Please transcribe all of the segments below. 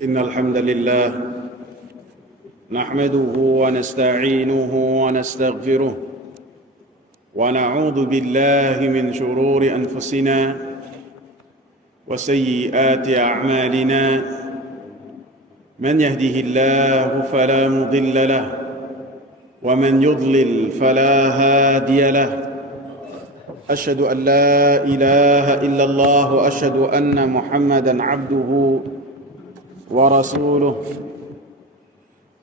إن الحمد لله نحمده ونستعينه ونستغفره ونعوذ بالله من شرور أنفسنا وسيئات أعمالنا من يهده الله فلا مضل له ومن يضلل فلا هادي له أشهد أن لا إله إلا الله وأشهد أن محمدا عبده ورسوله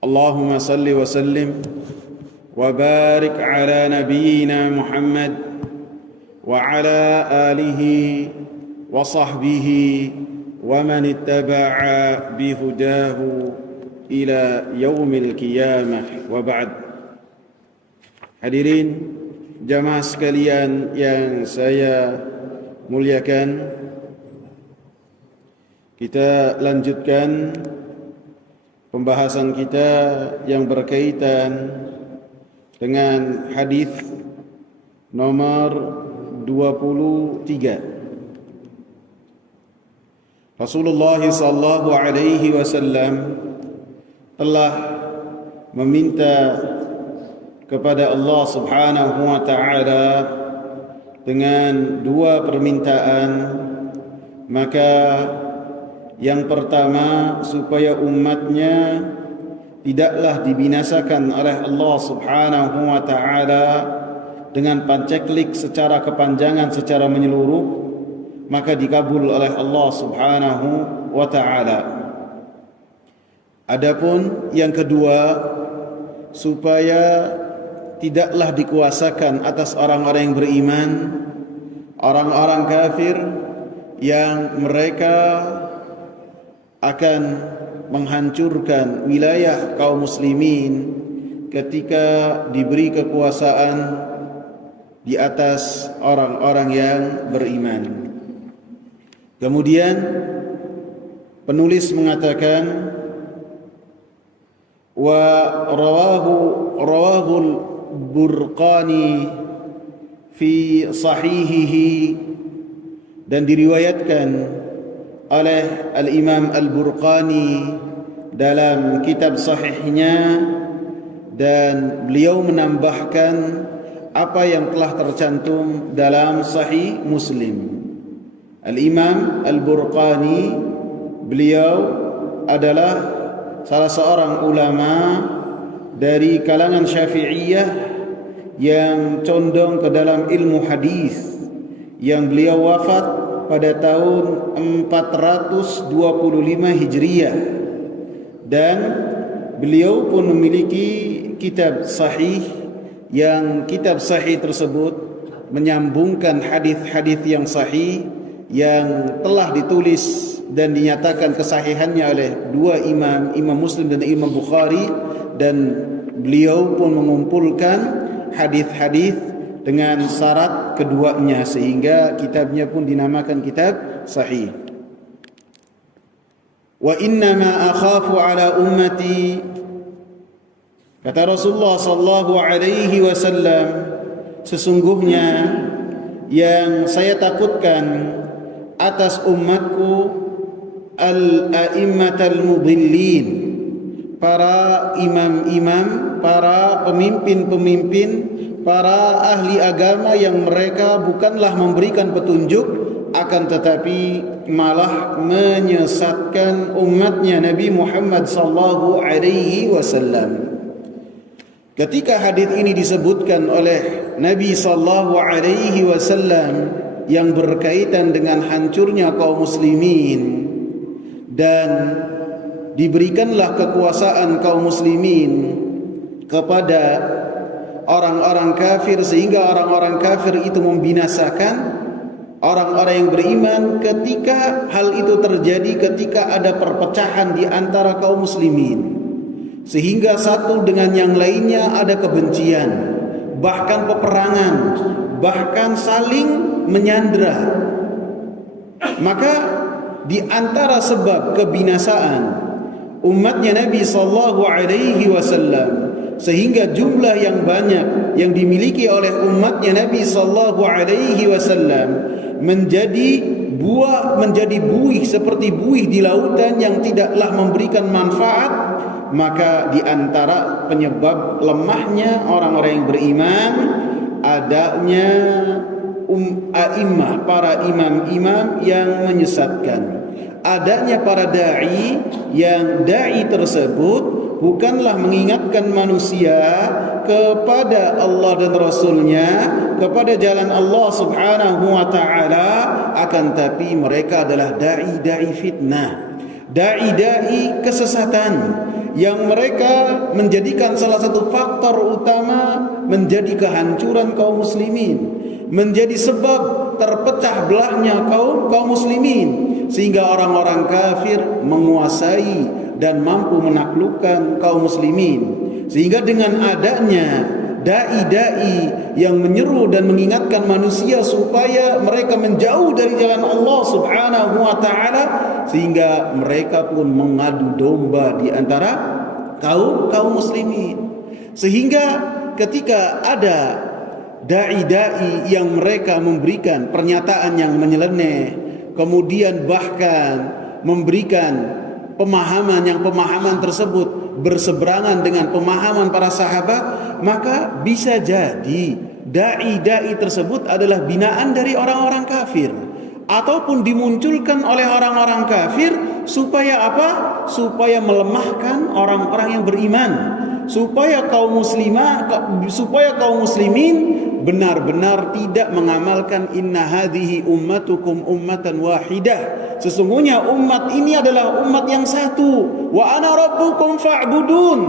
اللهم صل وسلم وبارك على نبينا محمد وعلى آله وصحبه ومن اتبع بهداه إلى يوم القيامة وبعد. Hadirin jamaah sekalian yang saya muliakan, kita lanjutkan pembahasan kita yang berkaitan dengan hadis nomor 23. Rasulullah sallallahu alaihi wasallam telah meminta kepada Allah Subhanahu wa taala dengan dua permintaan. Maka yang pertama, supaya umatnya tidaklah dibinasakan oleh Allah Subhanahu wa taala dengan panceklik secara kepanjangan, secara menyeluruh, maka dikabul oleh Allah Subhanahu wa taala. Adapun yang kedua, supaya tidaklah dikuasakan atas orang-orang yang beriman, orang-orang kafir yang mereka akan menghancurkan wilayah kaum muslimin ketika diberi kekuasaan di atas orang-orang yang beriman. Kemudian penulis mengatakan, wa rawahul Burqani fi sahihihi, dan diriwayatkan oleh Al-Imam Al-Burqani dalam kitab sahihnya, dan beliau menambahkan apa yang telah tercantum dalam Sahih Muslim. Al-Imam Al-Burqani, beliau adalah salah seorang ulama dari kalangan Syafi'iyah yang condong ke dalam ilmu hadis, yang beliau wafat pada tahun 425 Hijriah, dan beliau pun memiliki kitab sahih, yang kitab sahih tersebut menyambungkan hadis-hadis yang sahih yang telah ditulis dan dinyatakan kesahihannya oleh dua imam, Imam Muslim dan Imam Bukhari, dan beliau pun mengumpulkan hadis-hadis dengan syarat keduanya, sehingga kitabnya pun dinamakan kitab sahih. Wa innama akhafu ala ummati, kata Rasulullah sallallahu alaihi wasallam, sesungguhnya yang saya takutkan atas umatku al-a'immatal mudhillin, para imam-imam, para pemimpin-pemimpin, para ahli agama yang mereka bukanlah memberikan petunjuk, akan tetapi malah menyesatkan umatnya Nabi Muhammad sallallahu alaihi wasallam. Ketika hadis ini disebutkan oleh Nabi sallallahu alaihi wasallam yang berkaitan dengan hancurnya kaum muslimin, dan diberikanlah kekuasaan kaum muslimin kepada orang-orang kafir, sehingga orang-orang kafir itu membinasakan orang-orang yang beriman. Ketika hal itu terjadi, ketika ada perpecahan di antara kaum muslimin, sehingga satu dengan yang lainnya ada kebencian, bahkan peperangan, bahkan saling menyandera, maka di antara sebab kebinasaan umatnya Nabi sallallahu alaihi wasallam, sehingga jumlah yang banyak yang dimiliki oleh umatnya Nabi sallallahu alaihi wasallam menjadi buah menjadi buih seperti buih di lautan yang tidaklah memberikan manfaat, maka di antara penyebab lemahnya orang-orang yang beriman adanya a'immah, para imam-imam yang menyesatkan, adanya para da'i yang da'i tersebut bukanlah mengingatkan manusia kepada Allah dan Rasulnya, kepada jalan Allah subhanahu wa ta'ala, akan tapi mereka adalah da'i-da'i fitnah, da'i-da'i kesesatan, yang mereka menjadikan salah satu faktor utama menjadi kehancuran kaum muslimin, menjadi sebab terpecah belahnya kaum muslimin, sehingga orang-orang kafir menguasai dan mampu menaklukkan kaum muslimin. Sehingga dengan adanya dai-dai yang menyeru dan mengingatkan manusia supaya mereka menjauh dari jalan Allah subhanahu wa ta'ala, sehingga mereka pun mengadu domba di antara kaum muslimin. Sehingga ketika ada dai-dai yang mereka memberikan pernyataan yang menyeleneh, kemudian bahkan memberikan pemahaman tersebut berseberangan dengan pemahaman para sahabat, maka bisa jadi dai-dai tersebut adalah binaan dari orang-orang kafir, ataupun dimunculkan oleh orang-orang kafir supaya apa? Supaya melemahkan orang-orang yang beriman, supaya kaum muslimin benar-benar tidak mengamalkan inna hadhihi ummatukum ummatan wahidah, sesungguhnya umat ini adalah umat yang satu, wa ana rabbukum fa'budun,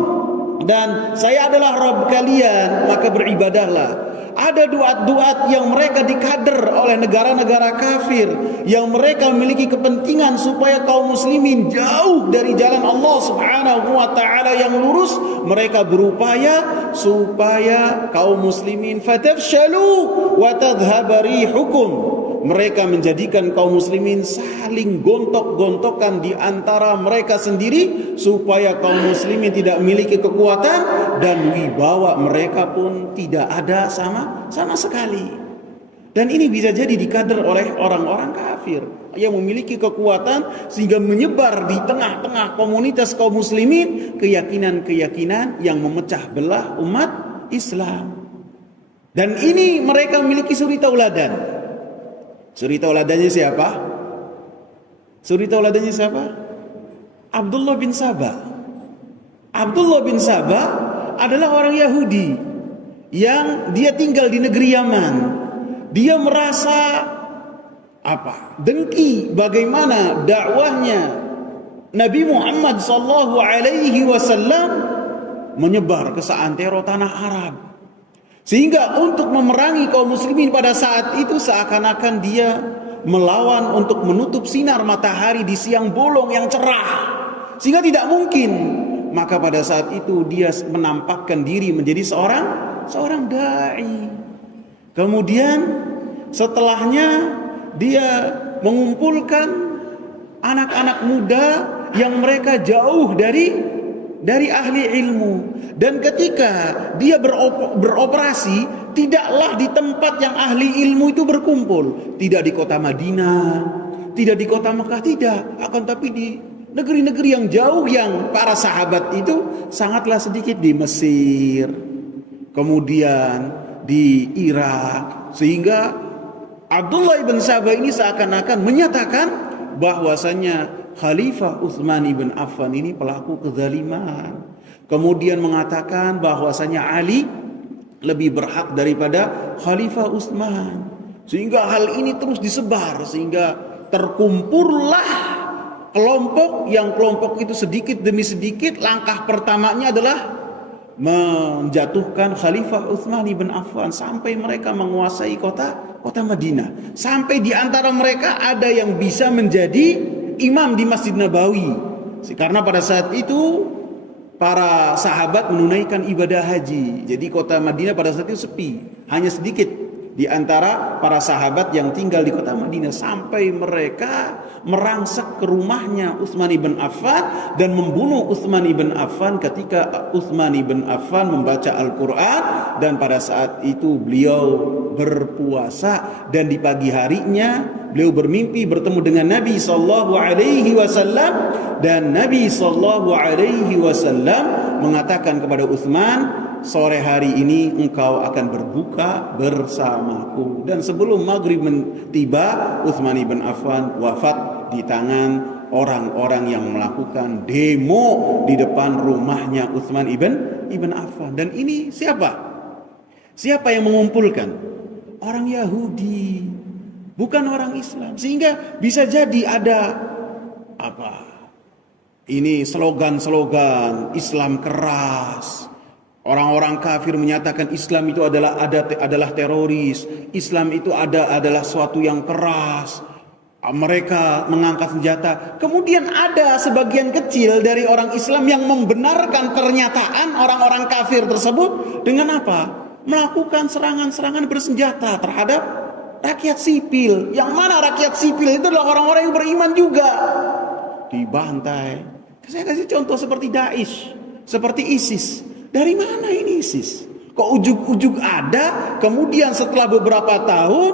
dan saya adalah Rabb kalian, maka beribadahlah. Ada duat-duat yang mereka dikader oleh negara-negara kafir, yang mereka memiliki kepentingan supaya kaum muslimin jauh dari jalan Allah subhanahu wa ta'ala yang lurus. Mereka berupaya supaya kaum muslimin fatafshalu wa tadhhaba rihukum, mereka menjadikan kaum muslimin saling gontok-gontokan di antara mereka sendiri, supaya kaum muslimin tidak memiliki kekuatan dan wibawa mereka pun tidak ada sama sekali. Dan ini bisa jadi dikader oleh orang-orang kafir yang memiliki kekuatan sehingga menyebar di tengah-tengah komunitas kaum muslimin keyakinan-keyakinan yang memecah belah umat Islam. Dan ini mereka memiliki suri tauladan. Suri tauladannya siapa? Suri tauladannya siapa? Abdullah bin Sabah. Abdullah bin Sabah adalah orang Yahudi yang dia tinggal di negeri Yaman. Dia merasa dengki bagaimana dakwahnya Nabi Muhammad SAW menyebar ke seantero tanah Arab, sehingga untuk memerangi kaum muslimin pada saat itu seakan-akan dia melawan untuk menutup sinar matahari di siang bolong yang cerah, sehingga tidak mungkin. Maka pada saat itu dia menampakkan diri menjadi seorang dai. Kemudian setelahnya dia mengumpulkan anak-anak muda yang mereka jauh dari ahli ilmu. Dan ketika dia beroperasi, tidaklah di tempat yang ahli ilmu itu berkumpul, tidak di kota Madinah, tidak di kota Mekah, tidak, akan tapi di negeri-negeri yang jauh yang para sahabat itu sangatlah sedikit, di Mesir, kemudian di Irak. Sehingga Abdullah bin Sabah ini seakan-akan menyatakan bahwasanya Khalifah Utsman bin Affan ini pelaku kezaliman. Kemudian mengatakan bahwasanya Ali lebih berhak daripada Khalifah Utsman. Sehingga hal ini terus disebar, sehingga terkumpullah kelompok itu sedikit demi sedikit. Langkah pertamanya adalah menjatuhkan Khalifah Utsman bin Affan sampai mereka menguasai kota Madinah. Sampai di antara mereka ada yang bisa menjadi imam di Masjid Nabawi. Karena pada saat itu para sahabat menunaikan ibadah haji. Jadi kota Madinah pada saat itu sepi, hanya sedikit di antara para sahabat yang tinggal di kota Madinah, sampai mereka merangsek ke rumahnya Utsman bin Affan dan membunuh Utsman bin Affan ketika Utsman bin Affan membaca Al-Quran, dan pada saat itu beliau berpuasa, dan di pagi harinya beliau bermimpi bertemu dengan Nabi sallallahu alaihi wasallam, dan Nabi sallallahu alaihi wasallam mengatakan kepada Utsman, sore hari ini engkau akan berbuka bersamaku. Dan sebelum maghrib tiba, Utsman ibn Affan wafat di tangan orang-orang yang melakukan demo di depan rumahnya Utsman ibn Affan. Dan ini siapa? Siapa yang mengumpulkan? Orang Yahudi, bukan orang Islam. Sehingga bisa jadi ada ini slogan-slogan Islam keras. Orang-orang kafir menyatakan Islam itu adalah teroris. Islam itu adalah suatu yang keras. Mereka mengangkat senjata. Kemudian ada sebagian kecil dari orang Islam yang membenarkan pernyataan orang-orang kafir tersebut dengan apa? Melakukan serangan-serangan bersenjata terhadap rakyat sipil. Yang mana rakyat sipil itu adalah orang-orang yang beriman juga. Dibantai. Saya kasih contoh seperti Daesh, seperti ISIS. Dari mana ini ISIS? Kok ujug-ujug ada, kemudian setelah beberapa tahun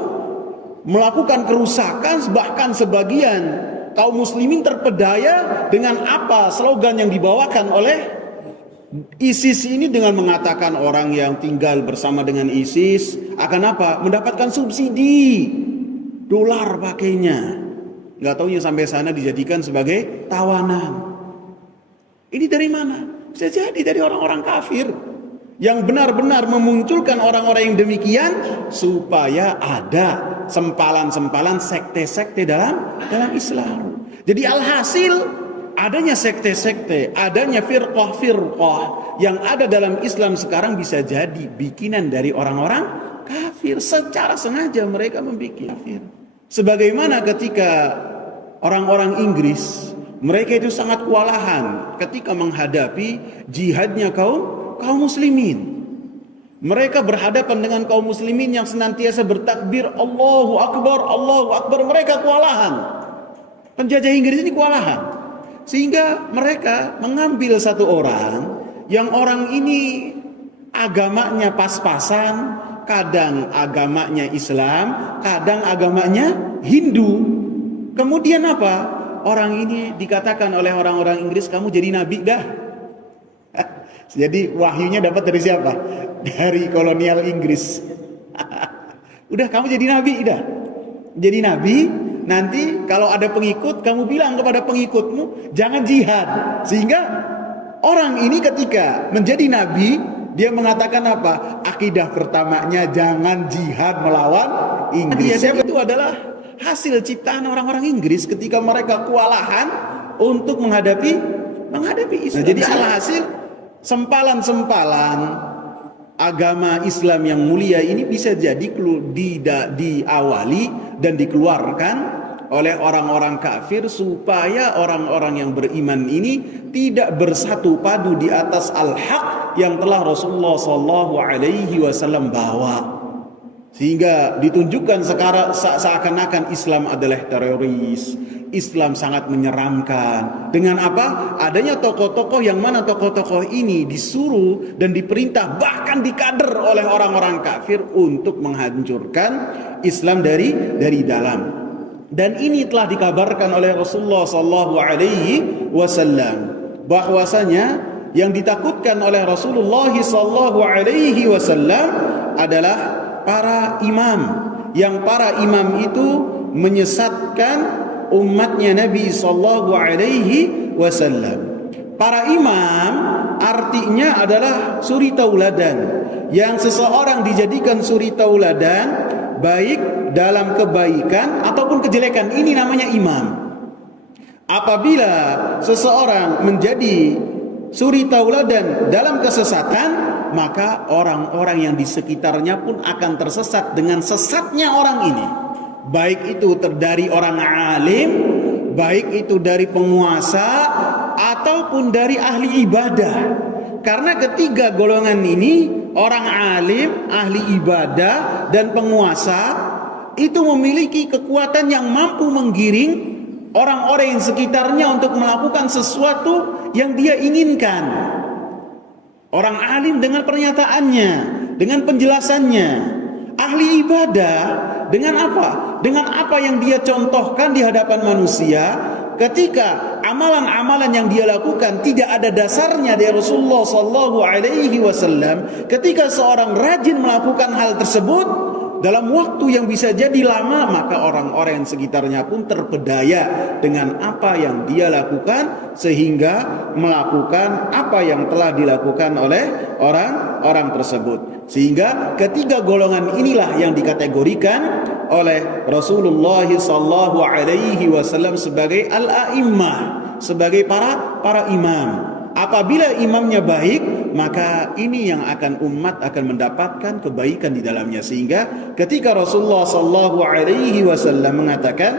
melakukan kerusakan, bahkan sebagian kaum muslimin terpedaya dengan apa slogan yang dibawakan oleh ISIS ini, dengan mengatakan orang yang tinggal bersama dengan ISIS akan apa? Mendapatkan subsidi dolar pakainya. Nggak taunya sampai sana dijadikan sebagai tawanan. Ini dari mana? Bisa jadi dari orang-orang kafir yang benar-benar memunculkan orang-orang yang demikian supaya ada sempalan-sempalan sekte-sekte dalam Islam. Jadi alhasil adanya sekte-sekte, adanya firqah-firqah yang ada dalam Islam sekarang bisa jadi bikinan dari orang-orang kafir. Secara sengaja mereka membuat kafir. Sebagaimana ketika orang-orang Inggris, mereka itu sangat kewalahan ketika menghadapi jihadnya kaum muslimin. Mereka berhadapan dengan kaum muslimin yang senantiasa bertakbir Allahu Akbar, Allahu Akbar. Mereka kewalahan. Penjajah Inggris ini kewalahan. Sehingga mereka mengambil satu orang yang orang ini agamanya pas-pasan, kadang agamanya Islam, kadang agamanya Hindu. Kemudian apa? Orang ini dikatakan oleh orang-orang Inggris, kamu jadi nabi dah. Jadi wahyunya dapat dari siapa? Dari kolonial Inggris. Udah, kamu jadi nabi dah. Jadi nabi, nanti kalau ada pengikut, kamu bilang kepada pengikutmu jangan jihad. Sehingga orang ini ketika menjadi nabi, dia mengatakan apa? Akidah pertamanya jangan jihad melawan Inggris. Itu adalah hasil ciptaan orang-orang Inggris ketika mereka kewalahan untuk menghadapi Islam. Nah, jadi alhasil sempalan-sempalan agama Islam yang mulia ini bisa jadi diawali dan dikeluarkan oleh orang-orang kafir supaya orang-orang yang beriman ini tidak bersatu padu di atas al-haq yang telah Rasulullah SAW bawa. Sehingga ditunjukkan sekarang seakan-akan Islam adalah teroris. Islam sangat menyeramkan. Dengan apa? Adanya tokoh-tokoh yang mana tokoh-tokoh ini disuruh dan diperintah, bahkan dikader oleh orang-orang kafir untuk menghancurkan Islam dari dalam. Dan ini telah dikabarkan oleh Rasulullah SAW bahwasanya yang ditakutkan oleh Rasulullah SAW adalah para imam, yang para imam itu menyesatkan umatnya Nabi sallallahu alaihi wasallam. Para imam artinya adalah suri tauladan, yang seseorang dijadikan suri tauladan baik dalam kebaikan ataupun kejelekan. Ini namanya imam. Apabila seseorang menjadi suri tauladan dalam kesesatan, maka orang-orang yang di sekitarnya pun akan tersesat dengan sesatnya orang ini. Baik itu dari orang alim, baik itu dari penguasa, ataupun dari ahli ibadah. Karena ketiga golongan ini, orang alim, ahli ibadah, dan penguasa, itu memiliki kekuatan yang mampu menggiring orang-orang yang sekitarnya untuk melakukan sesuatu yang dia inginkan. Orang alim dengan pernyataannya, dengan penjelasannya, ahli ibadah dengan apa? Dengan apa yang dia contohkan di hadapan manusia. Ketika amalan-amalan yang dia lakukan tidak ada dasarnya dari Rasulullah sallallahu alaihi wasallam, ketika seorang rajin melakukan hal tersebut dalam waktu yang bisa jadi lama, maka orang-orang yang sekitarnya pun terpedaya dengan apa yang dia lakukan, sehingga melakukan apa yang telah dilakukan oleh orang-orang tersebut. Sehingga ketiga golongan inilah yang dikategorikan oleh Rasulullah sallallahu alaihi wasallam sebagai al-a'immah, sebagai para imam. Apabila imamnya baik, maka ini yang akan umat akan mendapatkan kebaikan di dalamnya. Sehingga ketika Rasulullah sallallahu alaihi wasallam mengatakan,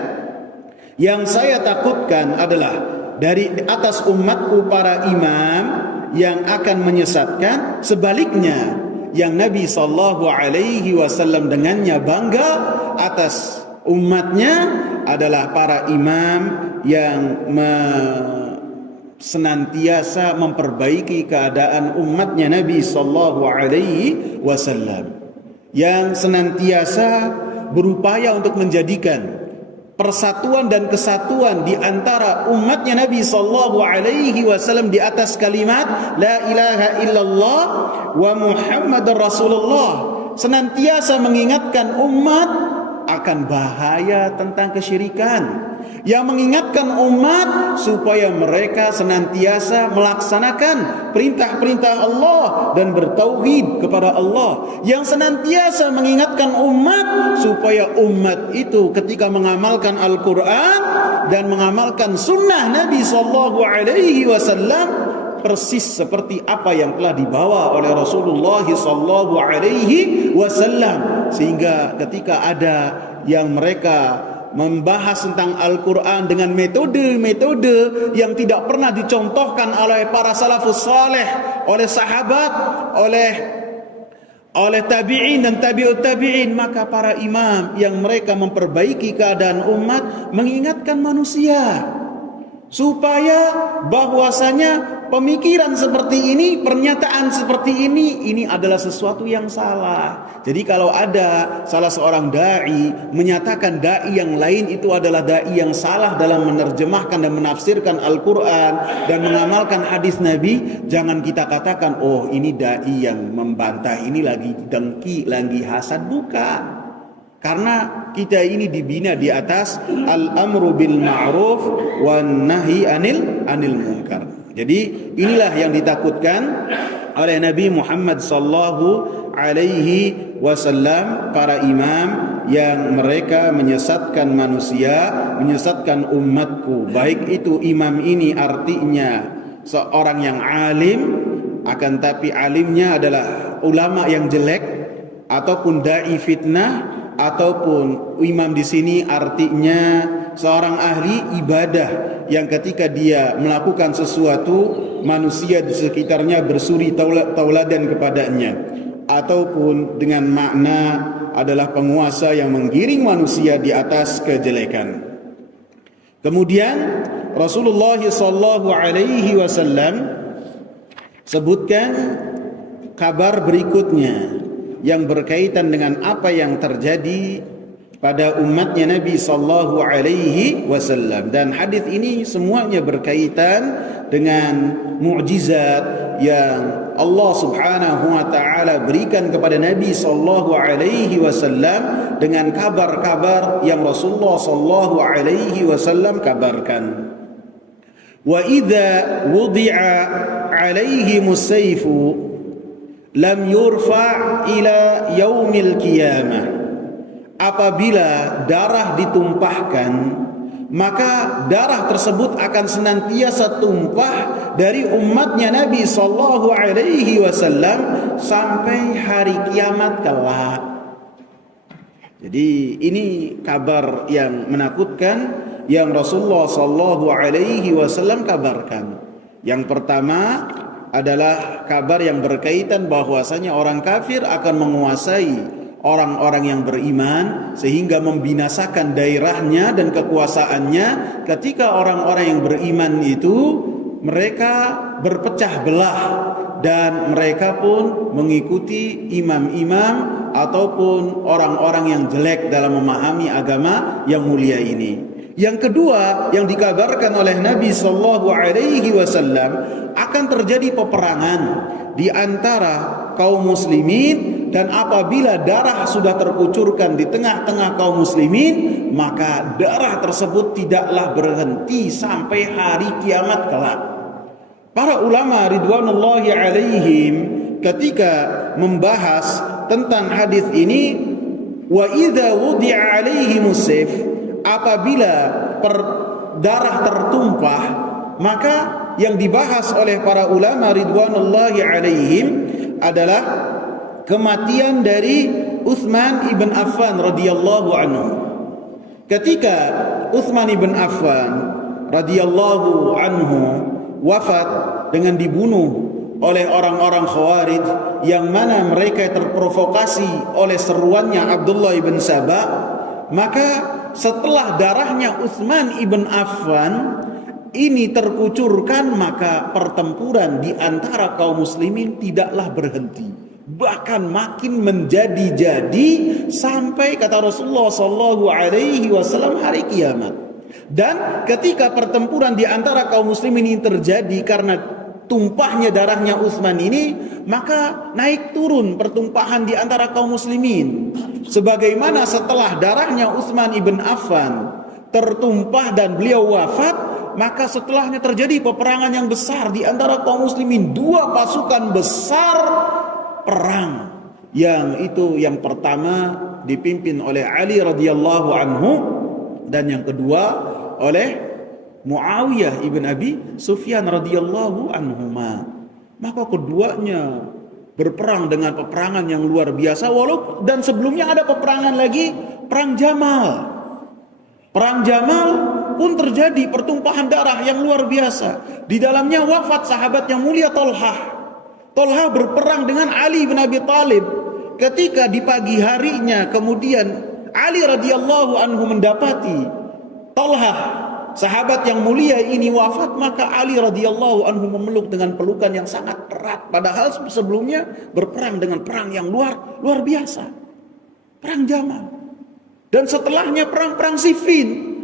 yang saya takutkan adalah dari atas umatku para imam yang akan menyesatkan. Sebaliknya, yang Nabi sallallahu alaihi wasallam dengannya bangga atas umatnya adalah para imam yang senantiasa memperbaiki keadaan umatnya Nabi sallallahu alaihi wasallam, yang senantiasa berupaya untuk menjadikan persatuan dan kesatuan di antara umatnya Nabi sallallahu alaihi wasallam di atas kalimat la ilaha illallah wa Muhammadar Rasulullah, senantiasa mengingatkan umat akan bahaya tentang kesyirikan, yang mengingatkan umat supaya mereka senantiasa melaksanakan perintah-perintah Allah dan bertauhid kepada Allah, yang senantiasa mengingatkan umat supaya umat itu ketika mengamalkan Al-Quran dan mengamalkan sunnah Nabi sallallahu alaihi wasallam persis seperti apa yang telah dibawa oleh Rasulullah sallallahu alaihi wasallam. Sehingga ketika ada yang mereka membahas tentang Al-Quran dengan metode-metode yang tidak pernah dicontohkan oleh para salafus saleh, oleh sahabat, oleh tabi'in dan tabi'ut tabi'in, maka para imam yang mereka memperbaiki keadaan umat mengingatkan manusia supaya bahwasanya pemikiran seperti ini, pernyataan seperti ini adalah sesuatu yang salah. Jadi kalau ada salah seorang dai menyatakan dai yang lain itu adalah dai yang salah dalam menerjemahkan dan menafsirkan Al-Quran dan mengamalkan hadis Nabi, jangan kita katakan, oh ini dai yang membantah, ini lagi dengki, lagi hasad. Bukan. Karena kita ini dibina di atas al-amru bil ma'ruf wan nahi anil munkar. Jadi inilah yang ditakutkan oleh Nabi Muhammad sallallahu alaihi wasallam, para imam yang mereka menyesatkan manusia, menyesatkan umatku. Baik itu imam ini artinya seorang yang alim, akan tapi alimnya adalah ulama yang jelek, ataupun dai fitnah, ataupun imam di sini artinya seorang ahli ibadah yang ketika dia melakukan sesuatu manusia di sekitarnya bersuri tauladan kepadanya, ataupun dengan makna adalah penguasa yang menggiring manusia di atas kejelekan. Kemudian Rasulullah sallallahu alaihi wasallam sebutkan kabar berikutnya yang berkaitan dengan apa yang terjadi pada umatnya Nabi sallallahu alaihi wasallam, dan hadis ini semuanya berkaitan dengan mukjizat yang Allah Subhanahu wa taala berikan kepada Nabi sallallahu alaihi wasallam dengan kabar-kabar yang Rasulullah sallallahu alaihi wasallam kabarkan. Wa idza wudi'a alaihimus sayfu lam yurfa' ila yaumil qiyamah. Apabila darah ditumpahkan, maka darah tersebut akan senantiasa tumpah dari umatnya Nabi sallallahu alaihi wasallam sampai hari kiamat kelak. Jadi ini kabar yang menakutkan yang Rasulullah sallallahu alaihi wasallam kabarkan. Yang pertama adalah kabar yang berkaitan bahwasanya orang kafir akan menguasai orang-orang yang beriman sehingga membinasakan daerahnya dan kekuasaannya. Ketika orang-orang yang beriman itu mereka berpecah belah dan mereka pun mengikuti imam-imam ataupun orang-orang yang jelek dalam memahami agama yang mulia ini. Yang kedua yang dikabarkan oleh Nabi sallallahu alaihi wasallam, akan terjadi peperangan di antara kaum muslimin, dan apabila darah sudah terkucurkan di tengah-tengah kaum muslimin, maka darah tersebut tidaklah berhenti sampai hari kiamat kelak. Para ulama ridwanullahi alaihim ketika membahas tentang hadis ini, wa idza wudi'a alaihimus sayf, apabila darah tertumpah, maka yang dibahas oleh para ulama ridwanullahi alaihim adalah kematian dari Utsman ibn Affan radhiyallahu anhu. Ketika Utsman ibn Affan radhiyallahu anhu wafat dengan dibunuh oleh orang-orang Khawarij, yang mana mereka terprovokasi oleh seruannya Abdullah ibn Saba, maka setelah darahnya Utsman ibn Affan ini terkucurkan, maka pertempuran di antara kaum muslimin tidaklah berhenti, bahkan makin menjadi-jadi sampai kata Rasulullah sallallahu alaihi wasallam hari kiamat. Dan ketika pertempuran di antara kaum muslimin ini terjadi karena tumpahnya darahnya Utsman ini, maka naik turun pertumpahan di antara kaum muslimin. Sebagaimana setelah darahnya Utsman ibn Affan tertumpah dan beliau wafat, maka setelahnya terjadi peperangan yang besar di antara kaum muslimin. Dua pasukan besar perang, yang itu yang pertama dipimpin oleh Ali radhiyallahu anhu, dan yang kedua oleh Muawiyah ibn Abi Sufyan radhiyallahu anhuma. Maka keduanya berperang dengan peperangan yang luar biasa. Walaupun dan sebelumnya ada peperangan lagi, perang Jamal. Perang Jamal pun terjadi pertumpahan darah yang luar biasa. Di dalamnya wafat sahabat yang mulia Thalhah. Thalhah berperang dengan Ali bin Abi Thalib. Ketika di pagi harinya kemudian Ali radhiyallahu anhu mendapati Thalhah, sahabat yang mulia ini wafat, maka Ali radhiyallahu anhu memeluk dengan pelukan yang sangat erat. Padahal sebelumnya berperang dengan perang yang luar biasa. Perang Jamal. Dan setelahnya perang Siffin.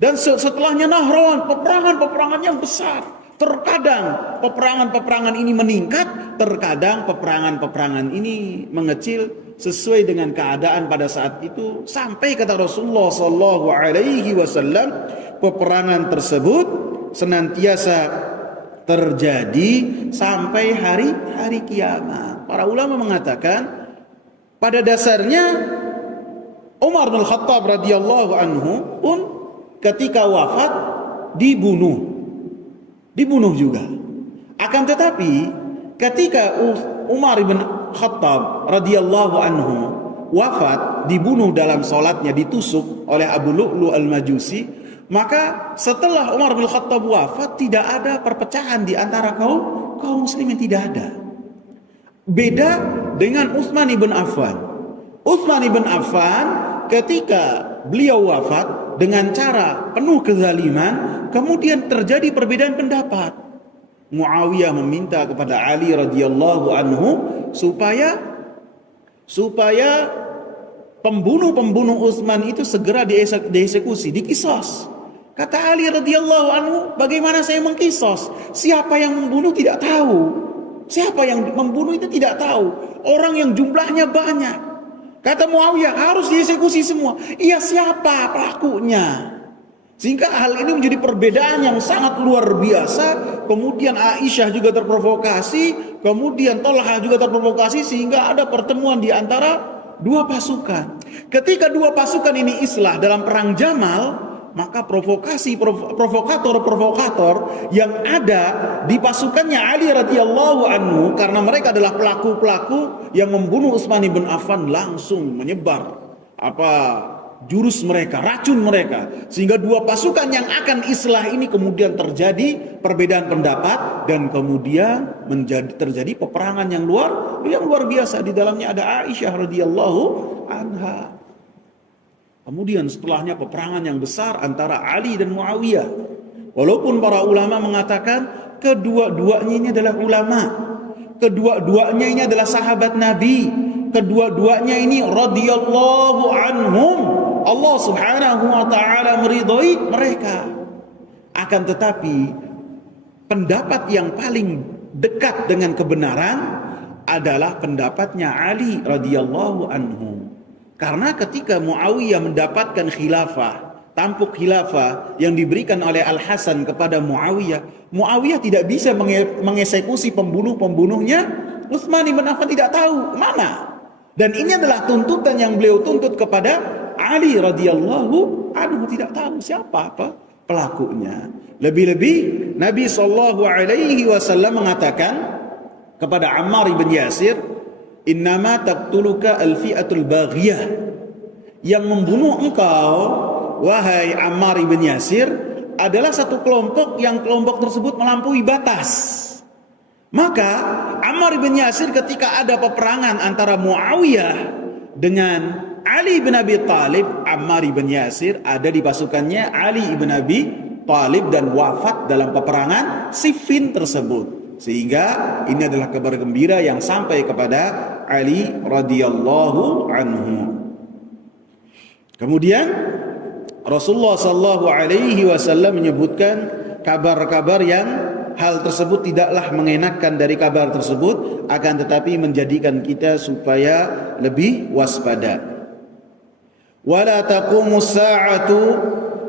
Dan setelahnya Nahrawan, peperangan yang besar. Terkadang peperangan ini meningkat, terkadang peperangan ini mengecil sesuai dengan keadaan pada saat itu. Sampai kata Rasulullah sallallahu alaihi wasallam, peperangan tersebut senantiasa terjadi sampai hari kiamat. Para ulama mengatakan pada dasarnya Umar bin Khattab radhiyallahu anhu pun ketika wafat dibunuh juga. Akan tetapi ketika Umar bin Khattab radhiyallahu anhu wafat, dibunuh dalam salatnya, ditusuk oleh Abu Lu'lu' al-Majusi, maka setelah Umar bin Khattab wafat tidak ada perpecahan di antara kaum muslimin, tidak ada. Beda dengan Utsman ibn Affan. Utsman ibn Affan ketika beliau wafat dengan cara penuh kezaliman, kemudian terjadi perbedaan pendapat. Muawiyah meminta kepada Ali radhiyallahu anhu supaya pembunuh Utsman itu segera dieksekusi, dikisos. Kata Ali radhiyallahu anhu, bagaimana saya mengkisos? Siapa yang membunuh tidak tahu. Siapa yang membunuh itu tidak tahu. Orang yang jumlahnya banyak. Kata Muawiyah, harus dieksekusi semua. Iya, siapa pelakunya? Sehingga hal ini menjadi perbedaan yang sangat luar biasa. Kemudian Aisyah juga terprovokasi, kemudian Thalhah juga terprovokasi, sehingga ada pertemuan di antara dua pasukan. Ketika dua pasukan ini islah dalam perang Jamal, maka provokator yang ada di pasukannya Ali radhiyallahu anhu, karena mereka adalah pelaku-pelaku yang membunuh Utsman bin Affan, langsung menyebar jurus mereka, racun mereka, sehingga dua pasukan yang akan islah ini kemudian terjadi perbedaan pendapat, dan kemudian terjadi peperangan yang luar biasa. Di dalamnya ada Aisyah radhiyallahu anha. Kemudian setelahnya peperangan yang besar antara Ali dan Muawiyah. Walaupun para ulama mengatakan kedua-duanya ini adalah ulama, kedua-duanya ini adalah sahabat Nabi, kedua-duanya ini radhiyallahu anhum, Allah Subhanahu wa taala meridhai mereka. Akan tetapi pendapat yang paling dekat dengan kebenaran adalah pendapatnya Ali radhiyallahu anhu. Karena ketika Muawiyah mendapatkan khilafah, tampuk khilafah yang diberikan oleh Al-Hasan kepada Muawiyah, Muawiyah tidak bisa mengeksekusi pembunuh-pembunuhnya. Utsman bin Affan tidak tahu kemana. Dan ini adalah tuntutan yang beliau tuntut kepada Ali radhiyallahu anhu, tidak tahu siapa pelakunya. Lebih-lebih Nabi SAW mengatakan kepada Ammar bin Yasir, innama taqtuluka al-fi'atul baghiyah, yang membunuh engkau wahai Ammar bin Yasir adalah satu kelompok yang kelompok tersebut melampaui batas. Maka Ammar bin Yasir ketika ada peperangan antara Muawiyah dengan Ali bin Abi Thalib, Ammar bin Yasir ada di pasukannya Ali bin Abi Thalib dan wafat dalam peperangan Siffin tersebut. Sehingga ini adalah kabar gembira yang sampai kepada Ali radhiyallahu anhu. Kemudian Rasulullah sallallahu alaihi wasallam menyebutkan kabar-kabar yang hal tersebut tidaklah mengenakkan dari kabar tersebut, akan tetapi menjadikan kita supaya lebih waspada. Wala taqumus sa'atu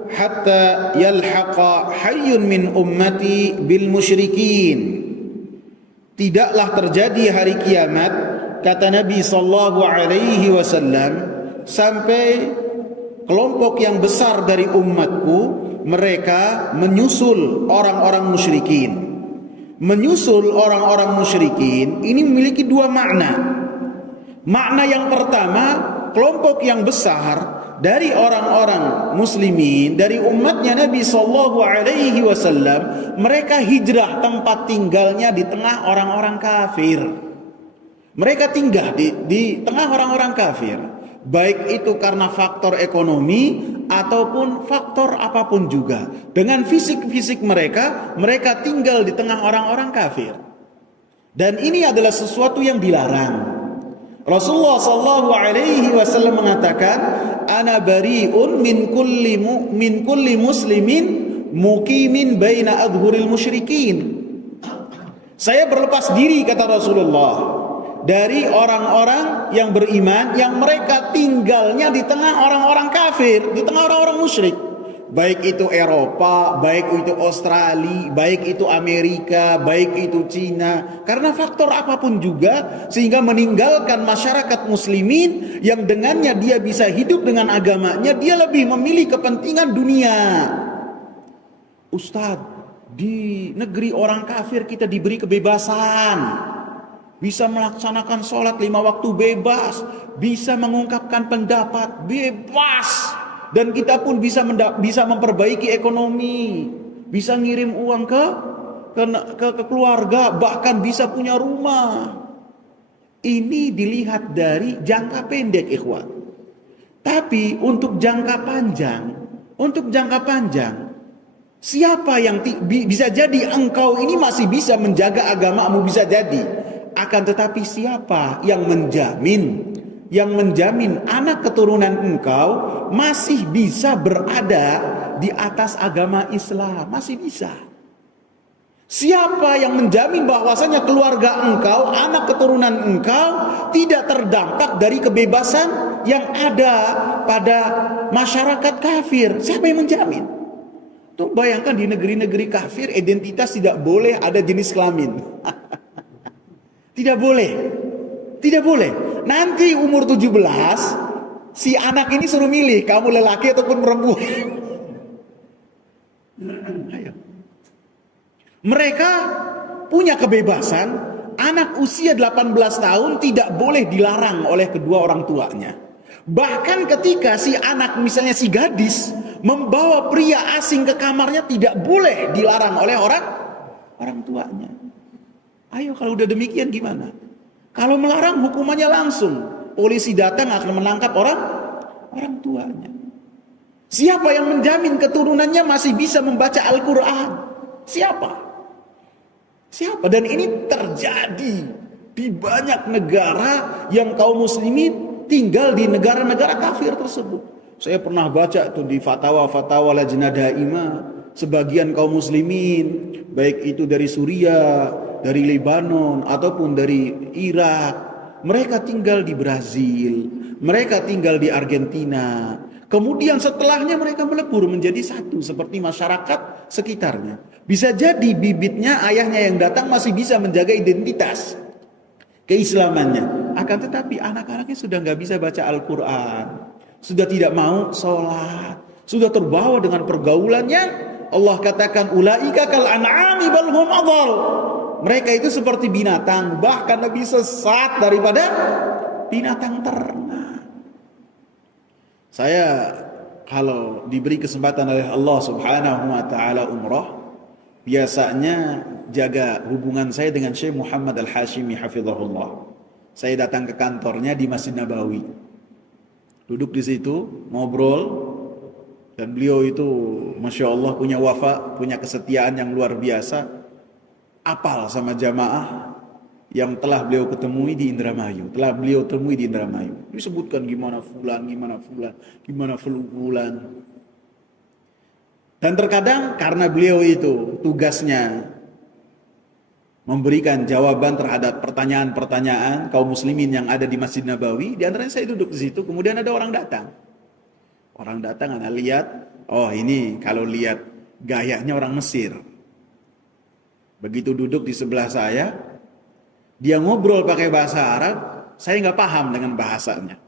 hatta yalhaqa hayyun min ummati bil musyrikin. Tidaklah terjadi hari kiamat, kata Nabi sallallahu alaihi wasallam, sampai kelompok yang besar dari umatku mereka menyusul orang-orang musyrikin. Menyusul orang-orang musyrikin ini memiliki dua makna. Makna yang pertama, kelompok yang besar dari orang-orang muslimin, dari umatnya Nabi sallallahu alaihi wasallam, mereka hijrah tempat tinggalnya di tengah orang-orang kafir. Mereka tinggal di tengah orang-orang kafir, baik itu karena faktor ekonomi ataupun faktor apapun juga. Dengan fisik-fisik mereka, mereka tinggal di tengah orang-orang kafir. Dan ini adalah sesuatu yang dilarang. Rasulullah sallallahu alaihi wasallam mengatakan, ana bari'un min kulli muslimin muqimin baina adhuril musyrikin. Saya berlepas diri, kata Rasulullah, dari orang-orang yang beriman yang mereka tinggalnya di tengah orang-orang kafir, di tengah orang-orang musyrik. Baik itu Eropa, baik itu Australia, baik itu Amerika, baik itu Cina. Karena faktor apapun juga, sehingga meninggalkan masyarakat muslimin yang dengannya dia bisa hidup dengan agamanya, dia lebih memilih kepentingan dunia. Ustadz, di negeri orang kafir kita diberi kebebasan, bisa melaksanakan sholat 5 waktu bebas, bisa mengungkapkan pendapat bebas, dan kita pun bisa memperbaiki ekonomi, bisa ngirim uang ke keluarga, bahkan bisa punya rumah. Ini dilihat dari jangka pendek, ikhwan. Tapi untuk jangka panjang, siapa yang bisa jadi engkau ini masih bisa menjaga agamamu, bisa jadi. Akan tetapi siapa yang menjamin anak keturunan engkau masih bisa berada di atas agama Islam? Masih bisa. Siapa yang menjamin bahwasanya keluarga engkau, anak keturunan engkau tidak terdampak dari kebebasan yang ada pada masyarakat kafir? Siapa yang menjamin? Tuh bayangkan di negeri-negeri kafir identitas tidak boleh ada jenis kelamin. Tidak boleh. Tidak boleh. Nanti umur 17, si anak ini suruh milih, kamu lelaki ataupun perempuan. Ayo. Mereka punya kebebasan, anak usia 18 tahun tidak boleh dilarang oleh kedua orang tuanya. Bahkan ketika si anak, misalnya si gadis, membawa pria asing ke kamarnya, tidak boleh dilarang oleh orang tuanya. Ayo, kalau udah demikian gimana? Kalau melarang hukumannya langsung, polisi datang akan menangkap orang tuanya. Siapa yang menjamin keturunannya masih bisa membaca Al-Quran? Siapa? Dan ini terjadi di banyak negara yang kaum muslimin tinggal di negara-negara kafir tersebut. Saya pernah baca tuh di fatwa-fatwa Lajnah Daimah, sebagian kaum muslimin baik itu dari Suriah, dari Lebanon ataupun dari Irak, mereka tinggal di Brazil, mereka tinggal di Argentina. Kemudian setelahnya mereka melebur menjadi satu seperti masyarakat sekitarnya. Bisa jadi bibitnya ayahnya yang datang masih bisa menjaga identitas keislamannya. Akan tetapi anak-anaknya sudah nggak bisa baca Al-Quran, sudah tidak mau sholat, sudah terbawa dengan pergaulan yang Allah katakan ulaika kal an'ami bal hum adhal. Mereka itu seperti binatang, bahkan lebih sesat daripada binatang ternak. Saya kalau diberi kesempatan oleh Allah Subhanahu wa taala umrah, biasanya jaga hubungan saya dengan Syekh Muhammad Al-Hashimi hafizahullah. Saya datang ke kantornya di Masjid Nabawi. Duduk di situ, ngobrol, dan beliau itu Masya Allah punya wafa, punya kesetiaan yang luar biasa. Apal sama jamaah yang telah beliau ketemui di Indramayu, disebutkan gimana fulan. Dan terkadang karena beliau itu tugasnya memberikan jawaban terhadap pertanyaan-pertanyaan kaum muslimin yang ada di Masjid Nabawi, di antaranya saya duduk di situ, kemudian ada orang datang. Anda lihat, oh ini kalau lihat gayanya orang Mesir. Begitu duduk di sebelah saya, dia ngobrol pakai bahasa Arab, saya nggak paham dengan bahasanya.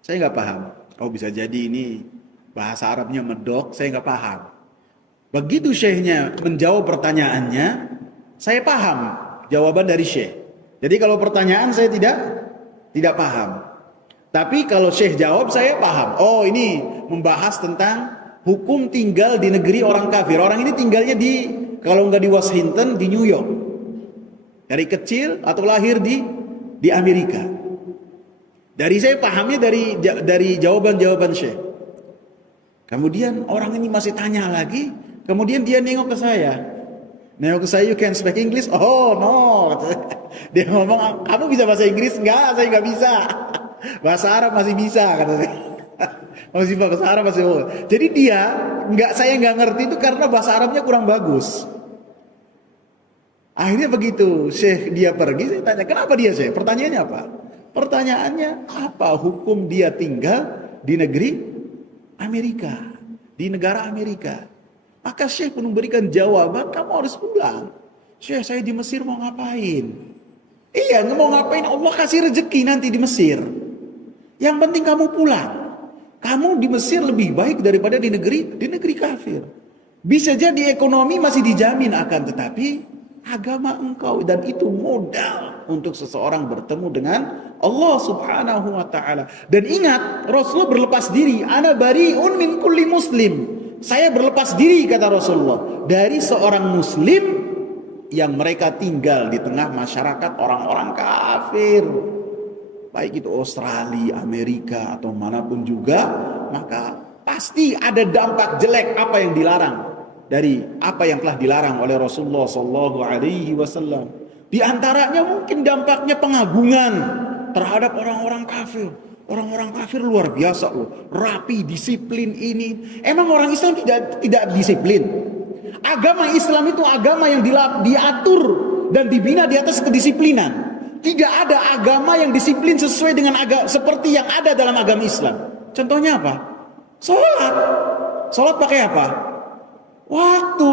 Saya nggak paham. Oh bisa jadi ini bahasa Arabnya medok, saya nggak paham. Begitu syekhnya menjawab pertanyaannya, saya paham jawaban dari syekh. Jadi kalau pertanyaan saya tidak paham. Tapi kalau syekh jawab saya paham. Oh ini membahas tentang hukum tinggal di negeri orang kafir. Orang ini tinggalnya kalau nggak di Washington, di New York. Dari kecil atau lahir di Amerika. Dari saya pahamnya dari jawaban-jawaban syekh. Kemudian orang ini masih tanya lagi. Kemudian dia nengok ke saya. You can speak English? Oh no. Dia ngomong, kamu bisa bahasa Inggris? Enggak, saya nggak bisa. Bahasa Arab masih bisa, kata saya. Masih bahasa Arab masih. Jadi saya nggak ngerti itu karena bahasa Arabnya kurang bagus. Akhirnya begitu Syekh dia pergi, saya tanya, kenapa dia Syekh? Pertanyaannya apa? Pertanyaannya apa hukum dia tinggal di negeri Amerika, di negara Amerika? Maka Syekh pun memberikan jawaban, kamu harus pulang. Syekh, saya di Mesir mau ngapain? Iya, mau ngapain? Allah kasih rezeki nanti di Mesir. Yang penting kamu pulang. Kamu di Mesir lebih baik daripada di negeri kafir. Bisa jadi ekonomi masih dijamin, akan tetapi agama engkau, dan itu modal untuk seseorang bertemu dengan Allah Subhanahu wa taala. Dan ingat, Rasulullah berlepas diri, ana bari'un min kulli muslim. Saya berlepas diri, kata Rasulullah, dari seorang muslim yang mereka tinggal di tengah masyarakat orang-orang kafir. Baik itu Australia, Amerika atau manapun juga, maka pasti ada dampak jelek apa yang dilarang dari apa yang telah dilarang oleh Rasulullah sallallahu alaihi wasallam. Di antaranya mungkin dampaknya pengagungan terhadap orang-orang kafir. Orang-orang kafir luar biasa loh, rapi, disiplin ini. Emang orang Islam tidak disiplin? Agama Islam itu agama yang diatur dan dibina di atas kedisiplinan. Tidak ada agama yang disiplin sesuai dengan seperti yang ada dalam agama Islam. Contohnya apa? Sholat. Sholat pakai apa? Waktu.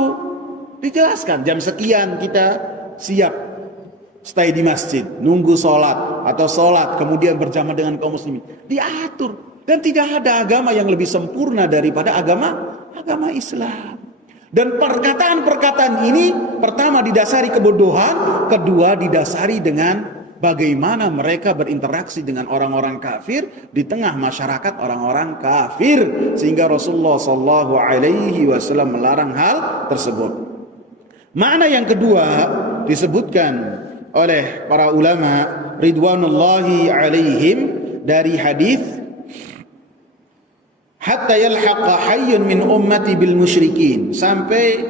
Dijelaskan jam sekian kita siap stay di masjid, nunggu sholat atau sholat kemudian berjamaah dengan kaum muslimin. Diatur. Dan tidak ada agama yang lebih sempurna daripada agama Islam. Dan perkataan-perkataan ini pertama didasari kebodohan, kedua didasari dengan bagaimana mereka berinteraksi dengan orang-orang kafir di tengah masyarakat orang-orang kafir, sehingga Rasulullah sallallahu alaihi wasallam melarang hal tersebut. Makna yang kedua disebutkan oleh para ulama ridwanullahi alaihim dari hadis hatta yalhaqa hayyun min ummati bil musyrikin, sampai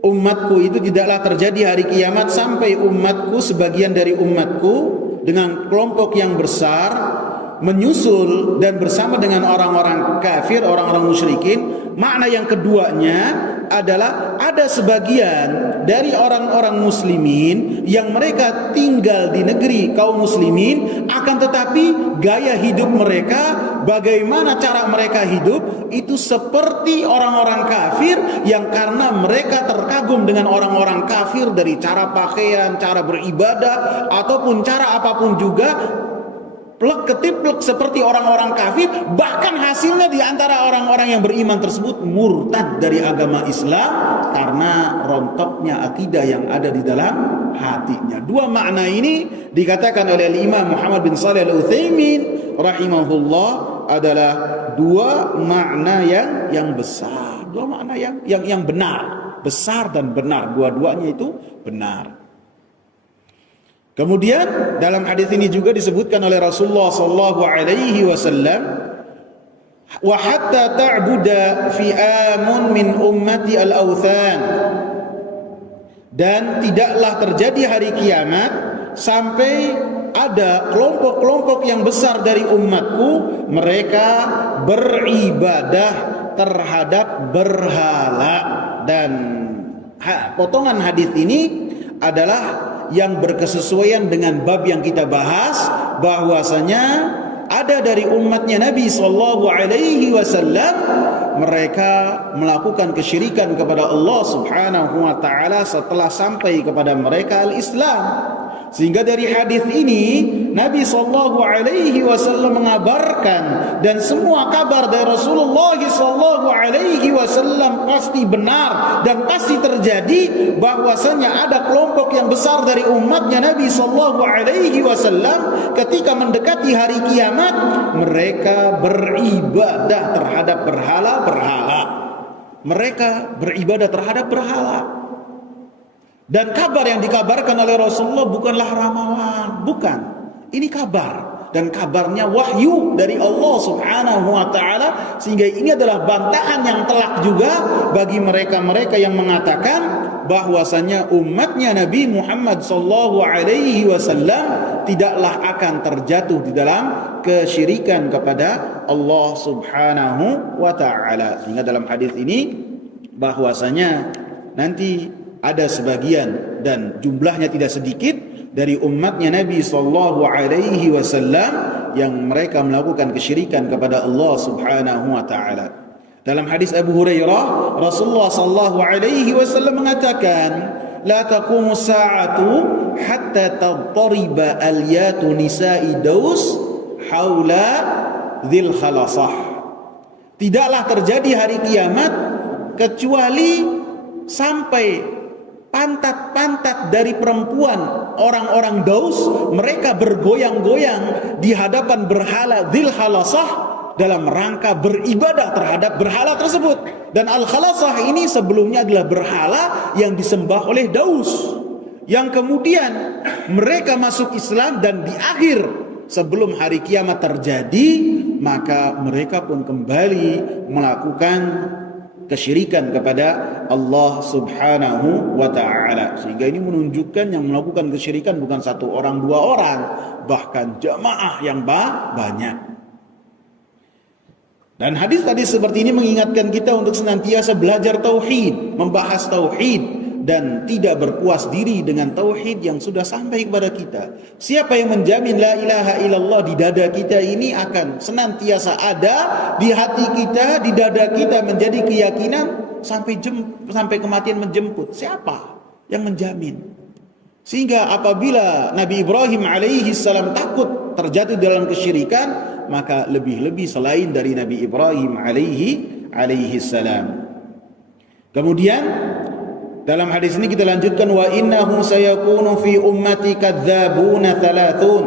umatku itu tidaklah terjadi hari kiamat sampai umatku, sebagian dari umatku dengan kelompok yang besar menyusul dan bersama dengan orang-orang kafir, orang-orang musyrikin. Makna yang keduanya adalah ada sebagian dari orang-orang muslimin yang mereka tinggal di negeri kaum muslimin, akan tetapi gaya hidup mereka, bagaimana cara mereka hidup itu seperti orang-orang kafir, yang karena mereka terkagum dengan orang-orang kafir dari cara pakaian, cara beribadah, ataupun cara apapun juga, plek ketiplek seperti orang-orang kafir. Bahkan hasilnya di antara orang-orang yang beriman tersebut murtad dari agama Islam karena rontoknya akidah yang ada di dalam hatinya. Dua makna ini dikatakan oleh Imam Muhammad bin Shalih Al-Utsaimin rahimahullah adalah dua makna yang besar, dua makna yang benar, besar dan benar, dua-duanya itu benar. Kemudian dalam hadis ini juga disebutkan oleh Rasulullah sallallahu alaihi wasallam, wa hatta ta'buda fi'amun min ummati al-awthan, dan tidaklah terjadi hari kiamat sampai ada kelompok-kelompok yang besar dari umatku, mereka beribadah terhadap berhala. Dan potongan hadis ini adalah yang berkesesuaian dengan bab yang kita bahas, bahwasanya ada dari umatnya Nabi sallallahu alaihi wasallam mereka melakukan kesyirikan kepada Allah Subhanahu wa taala setelah sampai kepada mereka al-Islam. Sehingga dari hadis ini Nabi sallallahu alaihi wasallam mengabarkan, dan semua kabar dari Rasulullah sallallahu alaihi wasallam pasti benar dan pasti terjadi, bahwasanya ada kelompok yang besar dari umatnya Nabi sallallahu alaihi wasallam ketika mendekati hari kiamat mereka beribadah terhadap berhala-berhala. Mereka beribadah terhadap berhala. Dan kabar yang dikabarkan oleh Rasulullah bukanlah ramalan, bukan. Ini kabar, dan kabarnya wahyu dari Allah Subhanahu wa taala, sehingga ini adalah bantahan yang telak juga bagi mereka-mereka yang mengatakan bahwasanya umatnya Nabi Muhammad sallallahu alaihi wasallam tidaklah akan terjatuh di dalam kesyirikan kepada Allah Subhanahu wa taala. Sehingga dalam hadis ini bahwasanya nanti ada sebagian dan jumlahnya tidak sedikit dari umatnya Nabi sallallahu alaihi wasallam yang mereka melakukan kesyirikan kepada Allah Subhanahu wa taala. Dalam hadis Abu Hurairah, Rasulullah sallallahu alaihi wasallam mengatakan, "La taqumu sa'atu hatta tadriba alyatu nisa'i Daus haula dzil khalasah." Tidaklah terjadi hari kiamat kecuali sampai pantat-pantat dari perempuan orang-orang Daus mereka bergoyang-goyang di hadapan berhala dzil khalasah dalam rangka beribadah terhadap berhala tersebut. Dan al-khalasah ini sebelumnya adalah berhala yang disembah oleh Daus, yang kemudian mereka masuk Islam, dan di akhir sebelum hari kiamat terjadi maka mereka pun kembali melakukan kesyirikan kepada Allah Subhanahu wa taala. Sehingga ini menunjukkan yang melakukan kesyirikan bukan satu orang, dua orang, bahkan jamaah yang banyak. Dan hadis tadi seperti ini mengingatkan kita untuk senantiasa belajar tauhid, membahas tauhid, dan tidak berpuas diri dengan tauhid yang sudah sampai kepada kita. Siapa yang menjamin la ilaha illallah di dada kita ini akan senantiasa ada di hati kita, di dada kita, menjadi keyakinan sampai kematian menjemput? Siapa yang menjamin? Sehingga apabila Nabi Ibrahim alaihi salam takut terjatuh dalam kesyirikan, maka lebih-lebih selain dari Nabi Ibrahim alaihi salam. Kemudian dalam hadis ini kita lanjutkan, wa innahu sayakunu fi ummati kadzabuna thalathun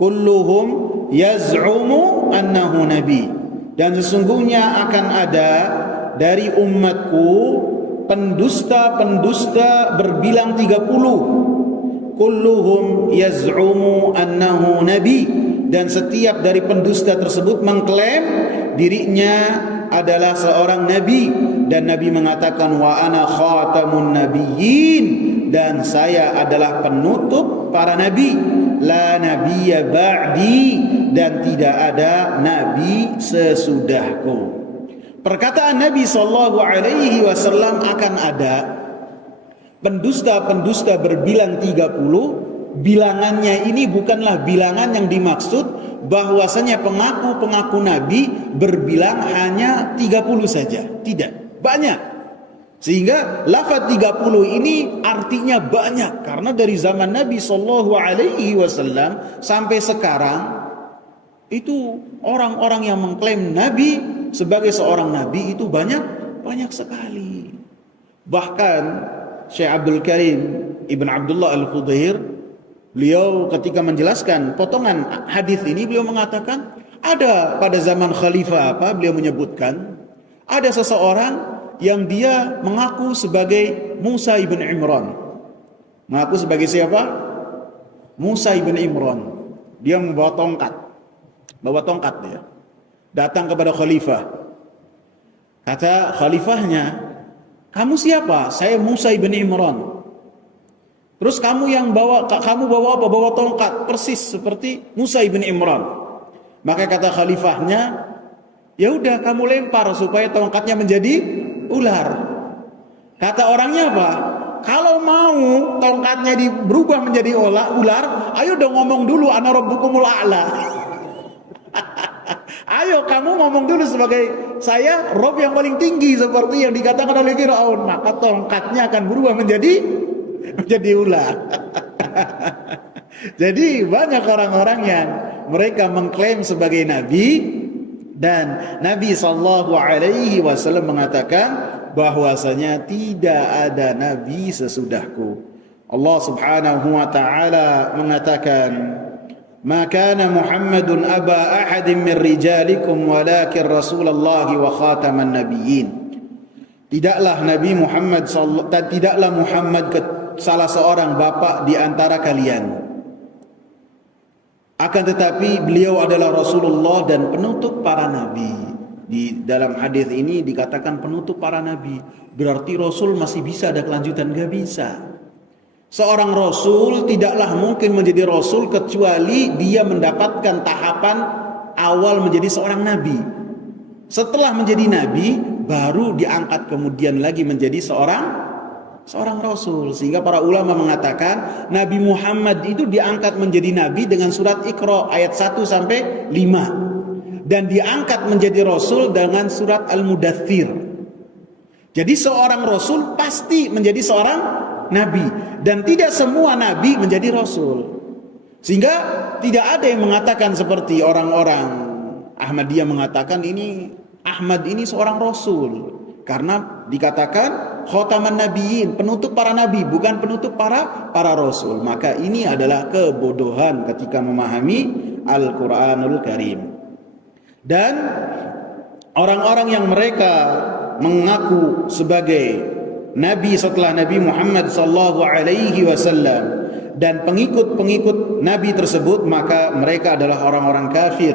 kulluhum yaz'umu annahu nabi. Dan sesungguhnya akan ada dari umatku pendusta-pendusta berbilang 30, kulluhum yaz'umu annahu nabi, dan setiap dari pendusta tersebut mengklaim dirinya adalah seorang nabi. dan Nabi mengatakan wa ana khatamun nabiyyin, dan saya adalah penutup para nabi, la nabiyya ba'di, dan tidak ada nabi sesudahku. Perkataan Nabi SAW akan ada pendusta-pendusta berbilang 30. Bilangannya ini bukanlah bilangan yang dimaksud bahwasanya pengaku-pengaku Nabi berbilang hanya 30 saja. Tidak, banyak. Sehingga lafaz 30 ini artinya banyak, karena dari zaman Nabi SAW sampai sekarang itu orang-orang yang mengklaim Nabi sebagai seorang Nabi itu banyak sekali. Bahkan Syekh Abdul Karim Ibn Abdullah Al-Khudair, beliau ketika menjelaskan potongan hadis ini, beliau mengatakan ada pada zaman Khalifah beliau menyebutkan ada seseorang yang dia mengaku sebagai Musa ibn Imran. Mengaku sebagai siapa? Musa ibn Imran. Dia membawa tongkat. Bawa tongkat dia. Datang kepada khalifah. Kata khalifahnya, "Kamu siapa?" "Saya Musa ibn Imran." "Terus kamu bawa apa?" "Bawa tongkat persis seperti Musa ibn Imran." Maka kata khalifahnya, "Ya udah, kamu lempar supaya tongkatnya menjadi ular." Kata orangnya apa? "Kalau mau tongkatnya berubah menjadi ular, ayo dong ngomong dulu ana rabbukumul a'la." Ayo kamu ngomong dulu sebagai saya Rob yang paling tinggi seperti yang dikatakan oleh Firaun, maka tongkatnya akan berubah menjadi ular. Jadi banyak orang-orang yang mereka mengklaim sebagai nabi, dan Nabi SAW mengatakan bahwasanya tidak ada nabi sesudahku. Allah Subhanahu wa taala mengatakan, "Ma kana Muhammadun aba ahadin min rijalikum walakin Rasulullah wa khataman nabiyyin." Tidaklah Muhammad salah seorang bapak di antara kalian, akan tetapi beliau adalah Rasulullah dan penutup para nabi. Di dalam hadis ini dikatakan penutup para nabi, berarti Rasul masih bisa ada kelanjutan? Gak bisa. Seorang Rasul tidaklah mungkin menjadi Rasul kecuali dia mendapatkan tahapan awal menjadi seorang Nabi. Setelah menjadi Nabi, baru diangkat kemudian lagi menjadi seorang Rasul. Sehingga para ulama mengatakan Nabi Muhammad itu diangkat menjadi Nabi dengan surat Iqra ayat 1 sampai 5. Dan diangkat menjadi Rasul dengan surat Al-Mudaththir. Jadi seorang Rasul pasti menjadi seorang Nabi, dan tidak semua Nabi menjadi Rasul. Sehingga tidak ada yang mengatakan seperti orang-orang Ahmadiyah mengatakan ini Ahmad ini seorang Rasul, karena dikatakan khataman nabiyyin, penutup para nabi, bukan penutup para Rasul. Maka ini adalah kebodohan ketika memahami Al-Quranul Karim. Dan orang-orang yang mereka mengaku sebagai Nabi setelah Nabi Muhammad SAW dan pengikut-pengikut Nabi tersebut, maka mereka adalah orang-orang kafir,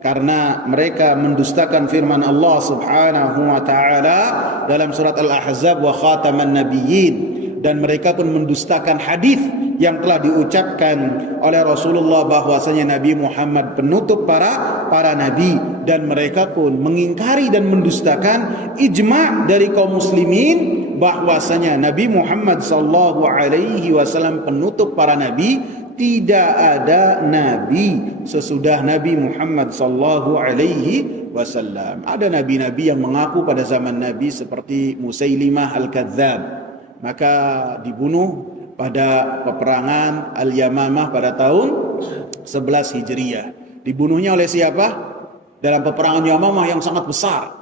karena mereka mendustakan firman Allah Subhanahu wa taala dalam surat Al-Ahzab, wa khataman nabiyyin, dan mereka pun mendustakan hadis yang telah diucapkan oleh Rasulullah bahwasanya Nabi Muhammad penutup para nabi, dan mereka pun mengingkari dan mendustakan ijma' dari kaum muslimin bahwasanya Nabi Muhammad SAW penutup para nabi. Tidak ada nabi sesudah Nabi Muhammad SAW. Ada nabi-nabi yang mengaku pada zaman Nabi seperti Musailimah Al-Kadzab, maka dibunuh pada peperangan Al-Yamamah pada tahun 11 Hijriah. Dibunuhnya oleh siapa? Dalam peperangan Yamamah yang sangat besar,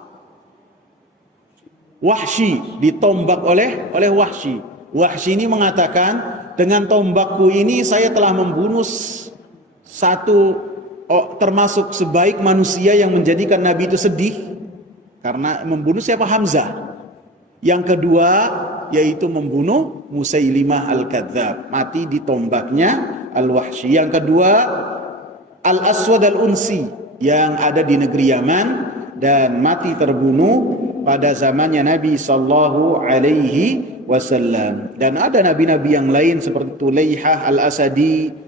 Wahsy, ditombak oleh Wahsy. Wahsy ini mengatakan, dengan tombakku ini saya telah membunuh termasuk sebaik manusia yang menjadikan Nabi itu sedih, karena membunuh siapa? Hamzah. Yang kedua yaitu membunuh Musailimah Al-Kadzab, mati ditombaknya Al-Wahsy. Yang kedua Al-Aswad Al-Unsi yang ada di negeri Yaman dan mati terbunuh pada zamannya Nabi sallallahu alaihi wasallam. Dan ada nabi-nabi yang lain seperti Tulaihah al-Asadi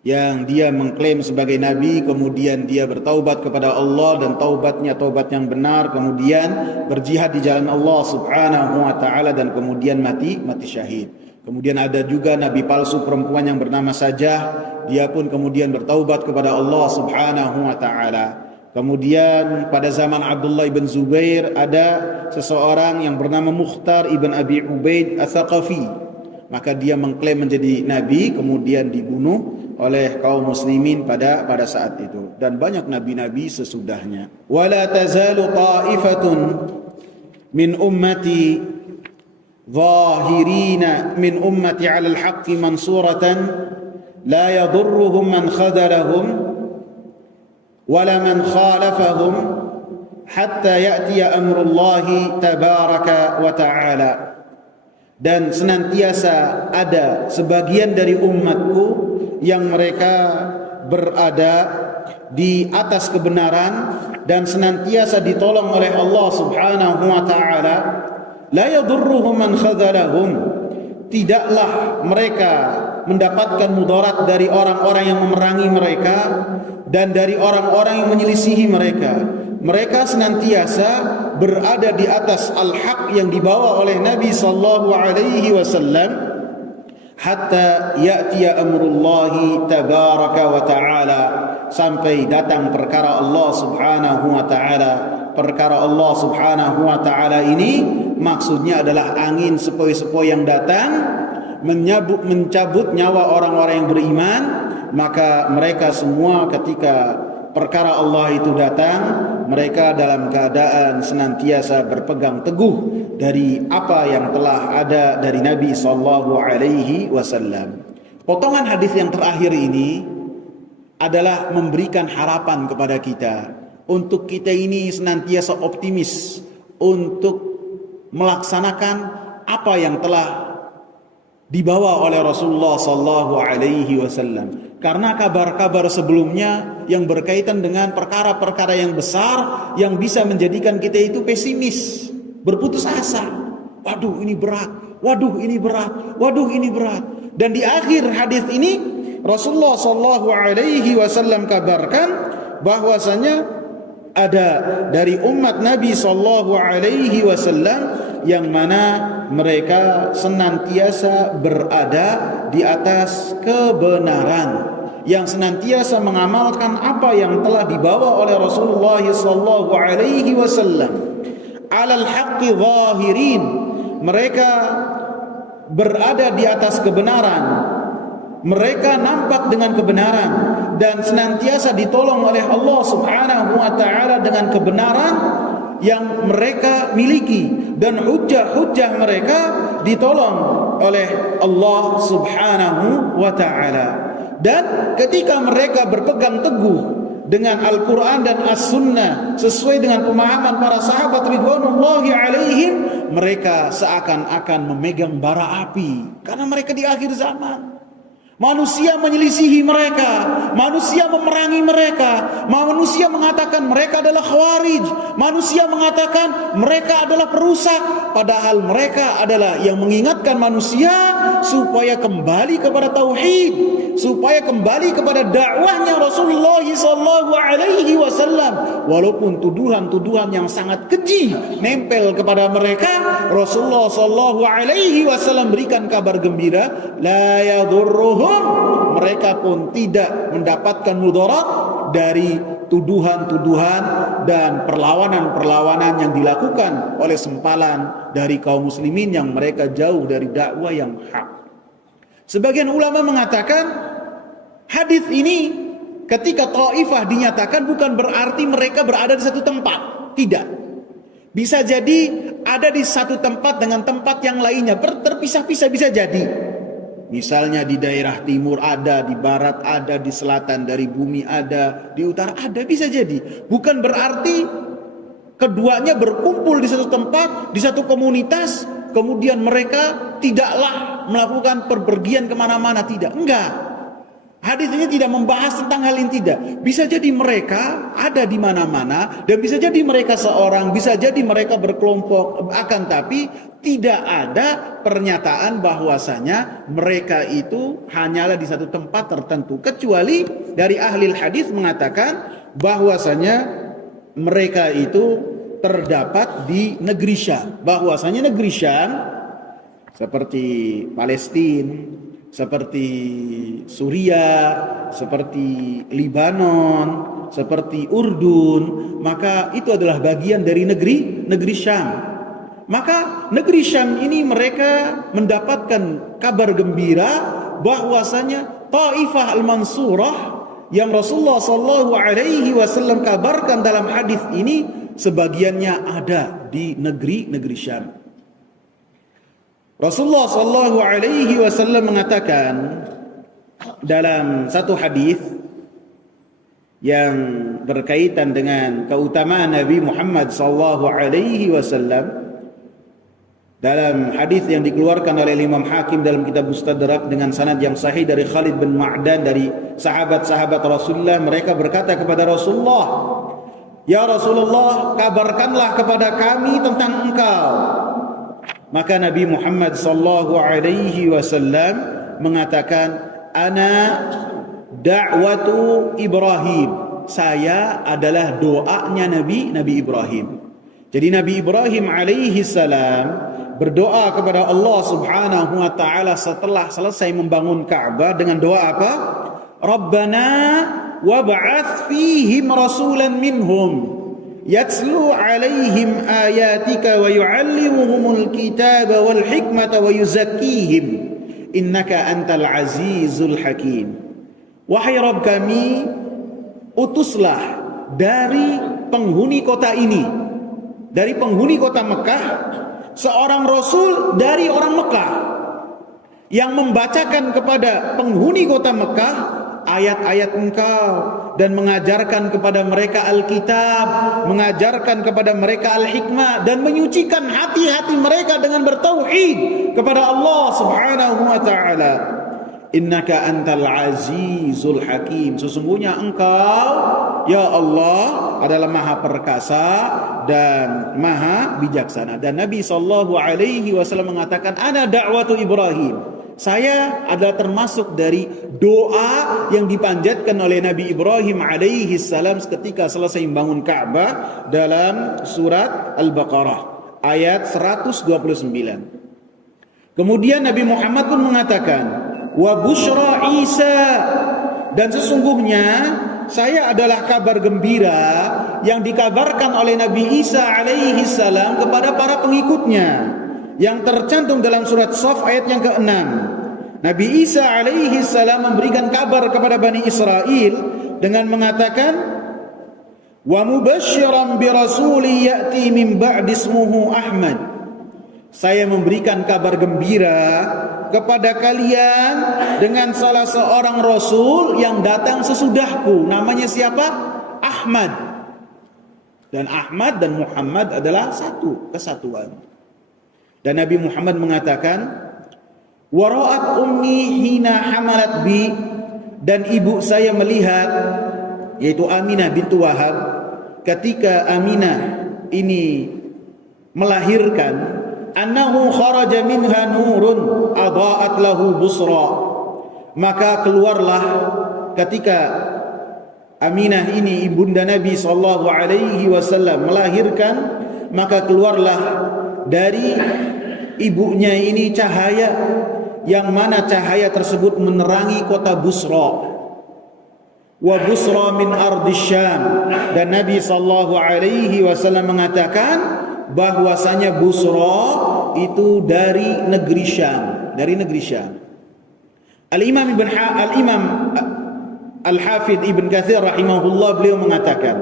yang dia mengklaim sebagai nabi, kemudian dia bertaubat kepada Allah dan taubatnya taubat yang benar, kemudian berjihad di jalan Allah Subhanahu wa taala dan kemudian mati syahid. Kemudian ada juga nabi palsu perempuan yang bernama Sajah, dia pun kemudian bertaubat kepada Allah Subhanahu wa taala. Kemudian pada zaman Abdullah ibn Zubair ada seseorang yang bernama Mukhtar ibn Abi Ubaid Ats-Tsaqafi. Maka dia mengklaim menjadi nabi, kemudian dibunuh oleh kaum muslimin pada saat itu, dan banyak nabi-nabi sesudahnya. Wala tazalu ta'ifatun min ummati zahirina min ummati 'ala al-haqqi mansuratan la yadurruhum man khadalahum wala man khalafahum hatta ya'tiya amrullahi tabaraka wa ta'ala. Dan senantiasa ada sebagian dari umatku yang mereka berada di atas kebenaran dan senantiasa ditolong oleh Allah Subhanahu wa taala. La yadurruhum man khadzalahum, tidaklah mereka mendapatkan mudarat dari orang-orang yang memerangi mereka dan dari orang-orang yang menyelisihi mereka. Mereka senantiasa berada di atas al-haq yang dibawa oleh Nabi sallallahu alaihi wasallam hatta ya'tiya amrullahi tabaraka wa ta'ala, sampai datang perkara Allah Subhanahu wa ta'ala. Perkara Allah Subhanahu wa ta'ala ini maksudnya adalah angin sepoi-sepoi yang datang mencabut nyawa orang-orang yang beriman. Maka mereka semua ketika perkara Allah itu datang, mereka dalam keadaan senantiasa berpegang teguh dari apa yang telah ada dari Nabi sallallahu alaihi wasallam. Potongan hadis yang terakhir ini adalah memberikan harapan kepada kita untuk kita ini senantiasa optimis untuk melaksanakan apa yang telah dibawa oleh Rasulullah sallallahu alaihi wasallam. Karena kabar-kabar sebelumnya yang berkaitan dengan perkara-perkara yang besar yang bisa menjadikan kita itu pesimis, berputus asa. Waduh ini berat, waduh ini berat, waduh ini berat. Dan di akhir hadis ini Rasulullah sallallahu alaihi wasallam kabarkan bahwasanya ada dari umat Nabi sallallahu alaihi wasallam yang mana mereka senantiasa berada di atas kebenaran, yang senantiasa mengamalkan apa yang telah dibawa oleh Rasulullah sallallahu alaihi wasallam. 'Alal haqqi zahirin, mereka berada di atas kebenaran, mereka nampak dengan kebenaran dan senantiasa ditolong oleh Allah Subhanahu wa taala dengan kebenaran yang mereka miliki, dan hujjah-hujjah mereka ditolong oleh Allah Subhanahu wa taala. Dan ketika mereka berpegang teguh dengan Al-Quran dan As-Sunnah sesuai dengan pemahaman para sahabat ridwanullahi alaihim, mereka seakan-akan memegang bara api, karena mereka di akhir zaman. Manusia menyelisihi mereka, manusia memerangi mereka, manusia mengatakan mereka adalah khawarij, manusia mengatakan mereka adalah perusak, padahal mereka adalah yang mengingatkan manusia supaya kembali kepada tauhid, supaya kembali kepada dakwahnya Rasulullah sallallahu alaihi wasallam. Walaupun tuduhan-tuduhan yang sangat keji nempel kepada mereka, Rasulullah sallallahu alaihi wasallam berikan kabar gembira, la yadurruhum, mereka pun tidak mendapatkan mudarat dari tuduhan-tuduhan dan perlawanan-perlawanan yang dilakukan oleh sempalan dari kaum muslimin yang mereka jauh dari dakwah yang hak. Sebagian ulama mengatakan hadis ini ketika Taifah dinyatakan bukan berarti mereka berada di satu tempat, tidak. Bisa jadi ada di satu tempat dengan tempat yang lainnya, terpisah-pisah bisa jadi. Misalnya di daerah timur ada, di barat ada, di selatan dari bumi ada, di utara ada, bisa jadi. Bukan berarti keduanya berkumpul di satu tempat, di satu komunitas, kemudian mereka tidaklah melakukan perpergian kemana-mana, tidak. Enggak. Hadis ini tidak membahas tentang hal ini, tidak. Bisa jadi mereka ada di mana-mana, dan bisa jadi mereka seorang, bisa jadi mereka berkelompok, akan tapi tidak ada pernyataan bahwasanya mereka itu hanyalah di satu tempat tertentu, kecuali dari ahli hadis mengatakan bahwasanya mereka itu terdapat di negeri Syam. Bahwasanya negeri Syam seperti Palestina, seperti Suriah, seperti Libanon, seperti Urdun, maka itu adalah bagian dari negeri Syam. Maka negeri Syam ini mereka mendapatkan kabar gembira bahwasanya Taifah al-Mansurah yang Rasulullah sallallahu alaihi wasallam kabarkan dalam hadis ini sebagiannya ada di negeri Syam. Rasulullah sallallahu alaihi wasallam mengatakan dalam satu hadis yang berkaitan dengan keutamaan Nabi Muhammad sallallahu alaihi wasallam, dalam hadis yang dikeluarkan oleh Imam Hakim dalam kitab Mustadrak dengan sanad yang sahih dari Khalid bin Ma'dan dari sahabat-sahabat Rasulullah, mereka berkata kepada Rasulullah, "Ya Rasulullah, kabarkanlah kepada kami tentang engkau." Maka Nabi Muhammad sallallahu alaihi wasallam mengatakan, "Ana da'watu Ibrahim." Saya adalah doanya Nabi Ibrahim. Jadi Nabi Ibrahim alaihi salam berdoa kepada Allah Subhanahu wa taala setelah selesai membangun Ka'bah dengan doa apa? Rabbana wab'ats fihim rasulan minhum yatslu alaihim ayatika wa yu'allimuhumul kitaba wal hikmata wa yuzakkihim innaka antal azizul hakim. Wahai Rabb kami, utuslah dari penghuni kota ini, dari penghuni kota Mekah, seorang rasul dari orang Mekah yang membacakan kepada penghuni kota Mekah ayat-ayat engkau dan mengajarkan kepada mereka Alkitab, mengajarkan kepada mereka Al-Hikmah, dan menyucikan hati-hati mereka dengan bertauhid kepada Allah Subhanahu wa taala. Innaka antal azizul hakim. Sesungguhnya engkau ya Allah adalah maha perkasa dan maha bijaksana. Dan Nabi sallallahu alaihi wasallam mengatakan, ana da'watu Ibrahim. Saya adalah termasuk dari doa yang dipanjatkan oleh Nabi Ibrahim alaihi salam ketika selesai membangun Ka'bah dalam surat Al-Baqarah ayat 129. Kemudian Nabi Muhammad pun mengatakan, wa busyra Isa, dan sesungguhnya saya adalah kabar gembira yang dikabarkan oleh Nabi Isa alaihi salam kepada para pengikutnya, yang tercantum dalam surat Shaf ayat yang ke-6. Nabi Isa alaihi salam memberikan kabar kepada Bani Israel dengan mengatakan, wa mubasysyiran bi rasuli ya'ti min ba'di ismuhu Ahmad. Saya memberikan kabar gembira kepada kalian dengan salah seorang rasul yang datang sesudahku. Namanya siapa? Ahmad. Dan Ahmad dan Muhammad adalah satu kesatuan. Dan Nabi Muhammad mengatakan, wara'at ummi hina hamalat bi, dan ibu saya melihat, yaitu Aminah bintu Wahab, ketika Aminah ini melahirkan, annahu kharaja minha nurun adha'at lahu busra. Maka keluarlah ketika Aminah ini ibunda Nabi sallallahu alaihi wasallam melahirkan, maka keluarlah dari ibunya ini cahaya, yang mana cahaya tersebut menerangi kota Busra. Wa Busra min ardi Syam, dan Nabi sallallahu alaihi wasallam mengatakan bahwasanya Busra itu dari negeri Syam, dari negeri Syam. Al-Imam Al-Hafidh Ibn Katsir rahimahullah, beliau mengatakan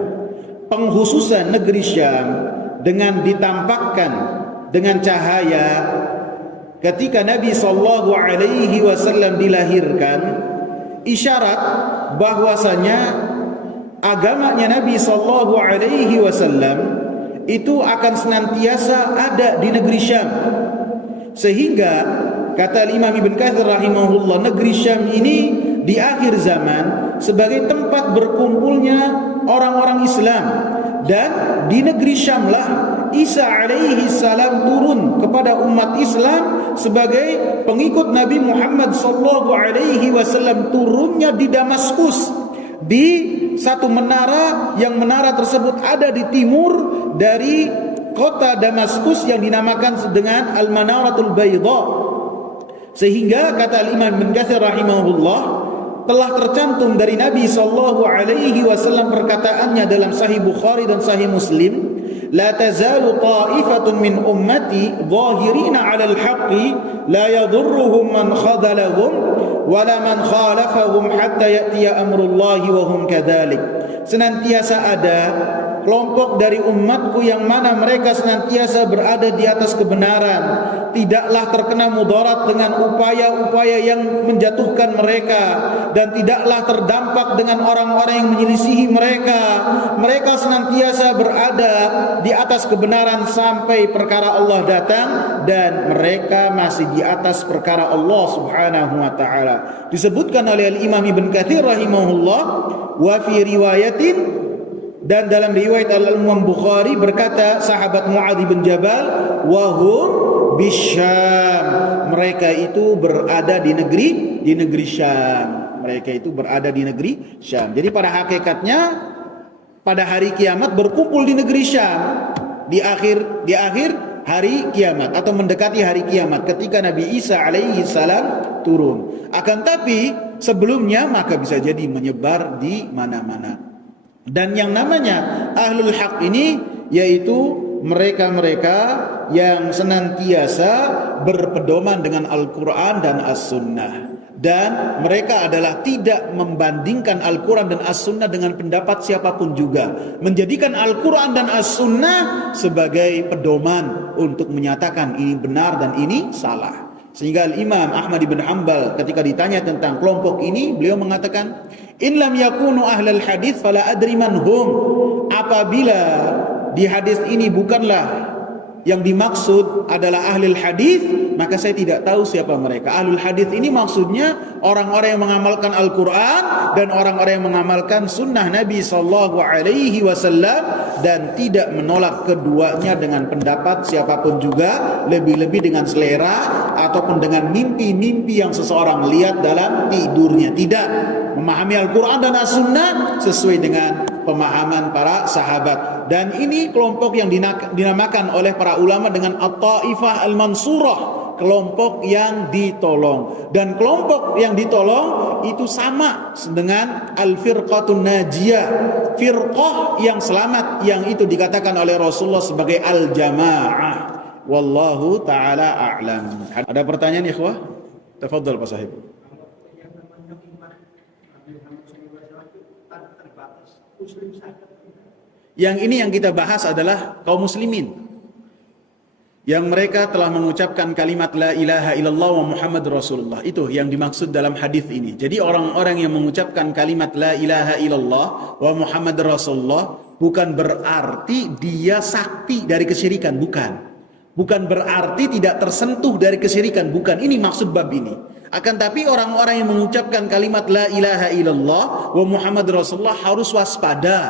penghususan negeri Syam dengan ditampakkan dengan cahaya ketika Nabi sallallahu alaihi wasallam dilahirkan, isyarat bahwasanya agamanya Nabi sallallahu alaihi wasallam itu akan senantiasa ada di negeri Syam. Sehingga kata Imam Ibn Katsir rahimahullah, negeri Syam ini di akhir zaman sebagai tempat berkumpulnya orang-orang Islam. Dan di negeri Syamlah Isa alaihi salam turun kepada umat Islam sebagai pengikut Nabi Muhammad sallallahu alaihi wasallam. Turunnya di Damaskus, di satu menara, yang menara tersebut ada di timur dari kota Damaskus yang dinamakan dengan Al-Manaratul Bayda. Sehingga kata Imam Ibn Katsir rahimahullah, telah tercantum dari Nabi sallallahu alaihi wasallam perkataannya dalam Sahih Bukhari dan Sahih Muslim, la tazalu ta'ifatun min ummati zahirina 'alal haqqi la yadhurruhum man khadalahum wala man khalafahum hatta ya'tiya amrullahi wa hum kadzalik. Senantiasa ada kelompok dari umatku yang mana mereka senantiasa berada di atas kebenaran, tidaklah terkena mudarat dengan upaya-upaya yang menjatuhkan mereka, dan tidaklah terdampak dengan orang-orang yang menyelisihi mereka. Mereka senantiasa berada di atas kebenaran sampai perkara Allah datang, dan mereka masih di atas perkara Allah subhanahu wa ta'ala. Disebutkan oleh Imam Ibn Katsir rahimahullah, wa fi riwayatin, dan dalam riwayat Al-Imam Bukhari berkata sahabat Muadz bin Jabal, wahum bisyam, mereka itu berada di negeri Syam. Mereka itu berada di negeri Syam. Jadi pada hakikatnya pada hari kiamat berkumpul di negeri Syam di akhir hari kiamat atau mendekati hari kiamat ketika Nabi Isa alaihi salam turun. Akan tapi sebelumnya maka bisa jadi menyebar di mana-mana. Dan yang namanya ahlul haq ini yaitu mereka-mereka yang senantiasa berpedoman dengan Al-Quran dan As-Sunnah. Dan mereka adalah tidak membandingkan Al-Quran dan As-Sunnah dengan pendapat siapapun juga. Menjadikan Al-Quran dan As-Sunnah sebagai pedoman untuk menyatakan ini benar dan ini salah. Sehingga Imam Ahmad bin Hanbal ketika ditanya tentang kelompok ini, beliau mengatakan, in lam yakunu ahlal hadis fala adri man hum. Apabila di hadis ini bukanlah yang dimaksud adalah ahlul hadis, maka saya tidak tahu siapa mereka. Ahlul hadis ini maksudnya orang-orang yang mengamalkan Al-Quran dan orang-orang yang mengamalkan sunnah Nabi sallallahu alaihi wasallam dan tidak menolak keduanya dengan pendapat siapapun juga, lebih-lebih dengan selera ataupun dengan mimpi-mimpi yang seseorang lihat dalam tidurnya. Tidak, memahami Al-Quran dan As-Sunnah sesuai dengan pemahaman para sahabat. Dan ini kelompok yang dinamakan oleh para ulama dengan At-Taifah Al-Mansurah, kelompok yang ditolong. Dan kelompok yang ditolong itu sama dengan Al-Firqatun Najiyah, firqah yang selamat, yang itu dikatakan oleh Rasulullah sebagai Al-Jamaah. Wallahu ta'ala a'lam. Ada pertanyaan ikhwah? Tafadhal Pak Sahib. Yang ini yang kita bahas adalah kaum muslimin yang mereka telah mengucapkan kalimat la ilaha illallah wa Muhammad Rasulullah. Itu yang dimaksud dalam hadis ini. Jadi orang-orang yang mengucapkan kalimat la ilaha illallah wa Muhammad Rasulullah bukan berarti dia sakti dari kesyirikan, bukan berarti tidak tersentuh dari kesyirikan, bukan. Ini maksud bab ini. Akan tapi orang-orang yang mengucapkan kalimat la ilaha illallah wa Muhammad Rasulullah harus waspada,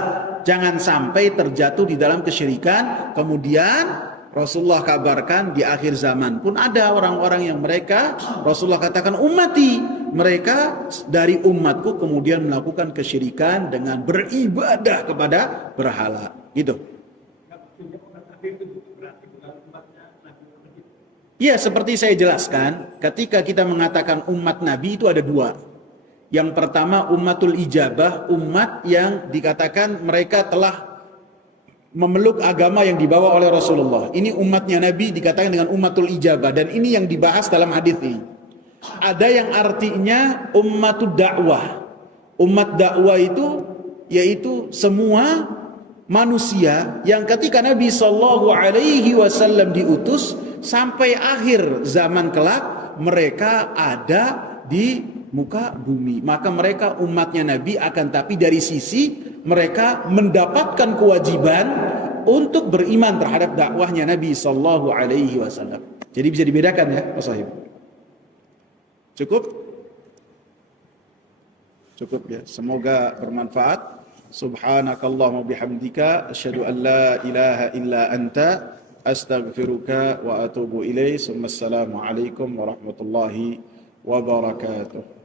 jangan sampai terjatuh di dalam kesyirikan. Kemudian Rasulullah kabarkan di akhir zaman pun ada orang-orang yang mereka, Rasulullah katakan ummati, mereka dari umatku kemudian melakukan kesyirikan dengan beribadah kepada berhala. Gitu. Ya, seperti saya jelaskan, ketika kita mengatakan umat Nabi itu ada dua. Yang pertama ummatul ijabah, umat yang dikatakan mereka telah memeluk agama yang dibawa oleh Rasulullah. Ini umatnya Nabi dikatakan dengan ummatul ijabah, dan ini yang dibahas dalam hadis ini. Ada yang artinya ummatud dakwah. Umat dakwah itu yaitu semua manusia yang ketika Nabi sallallahu alaihi wasallam diutus sampai akhir zaman kelak mereka ada di muka bumi, maka mereka umatnya Nabi. Akan tapi dari sisi mereka mendapatkan kewajiban untuk beriman terhadap dakwahnya Nabi sallallahu alaihi wasallam. Jadi bisa dibedakan ya Pak Sahib. Cukup? Cukup ya. Semoga bermanfaat. Subhanakallahumma bihamdika asyhadu an la ilaha illa anta astaghfiruka wa atubu ilaik. Assalamualaikum warahmatullahi wabarakatuh.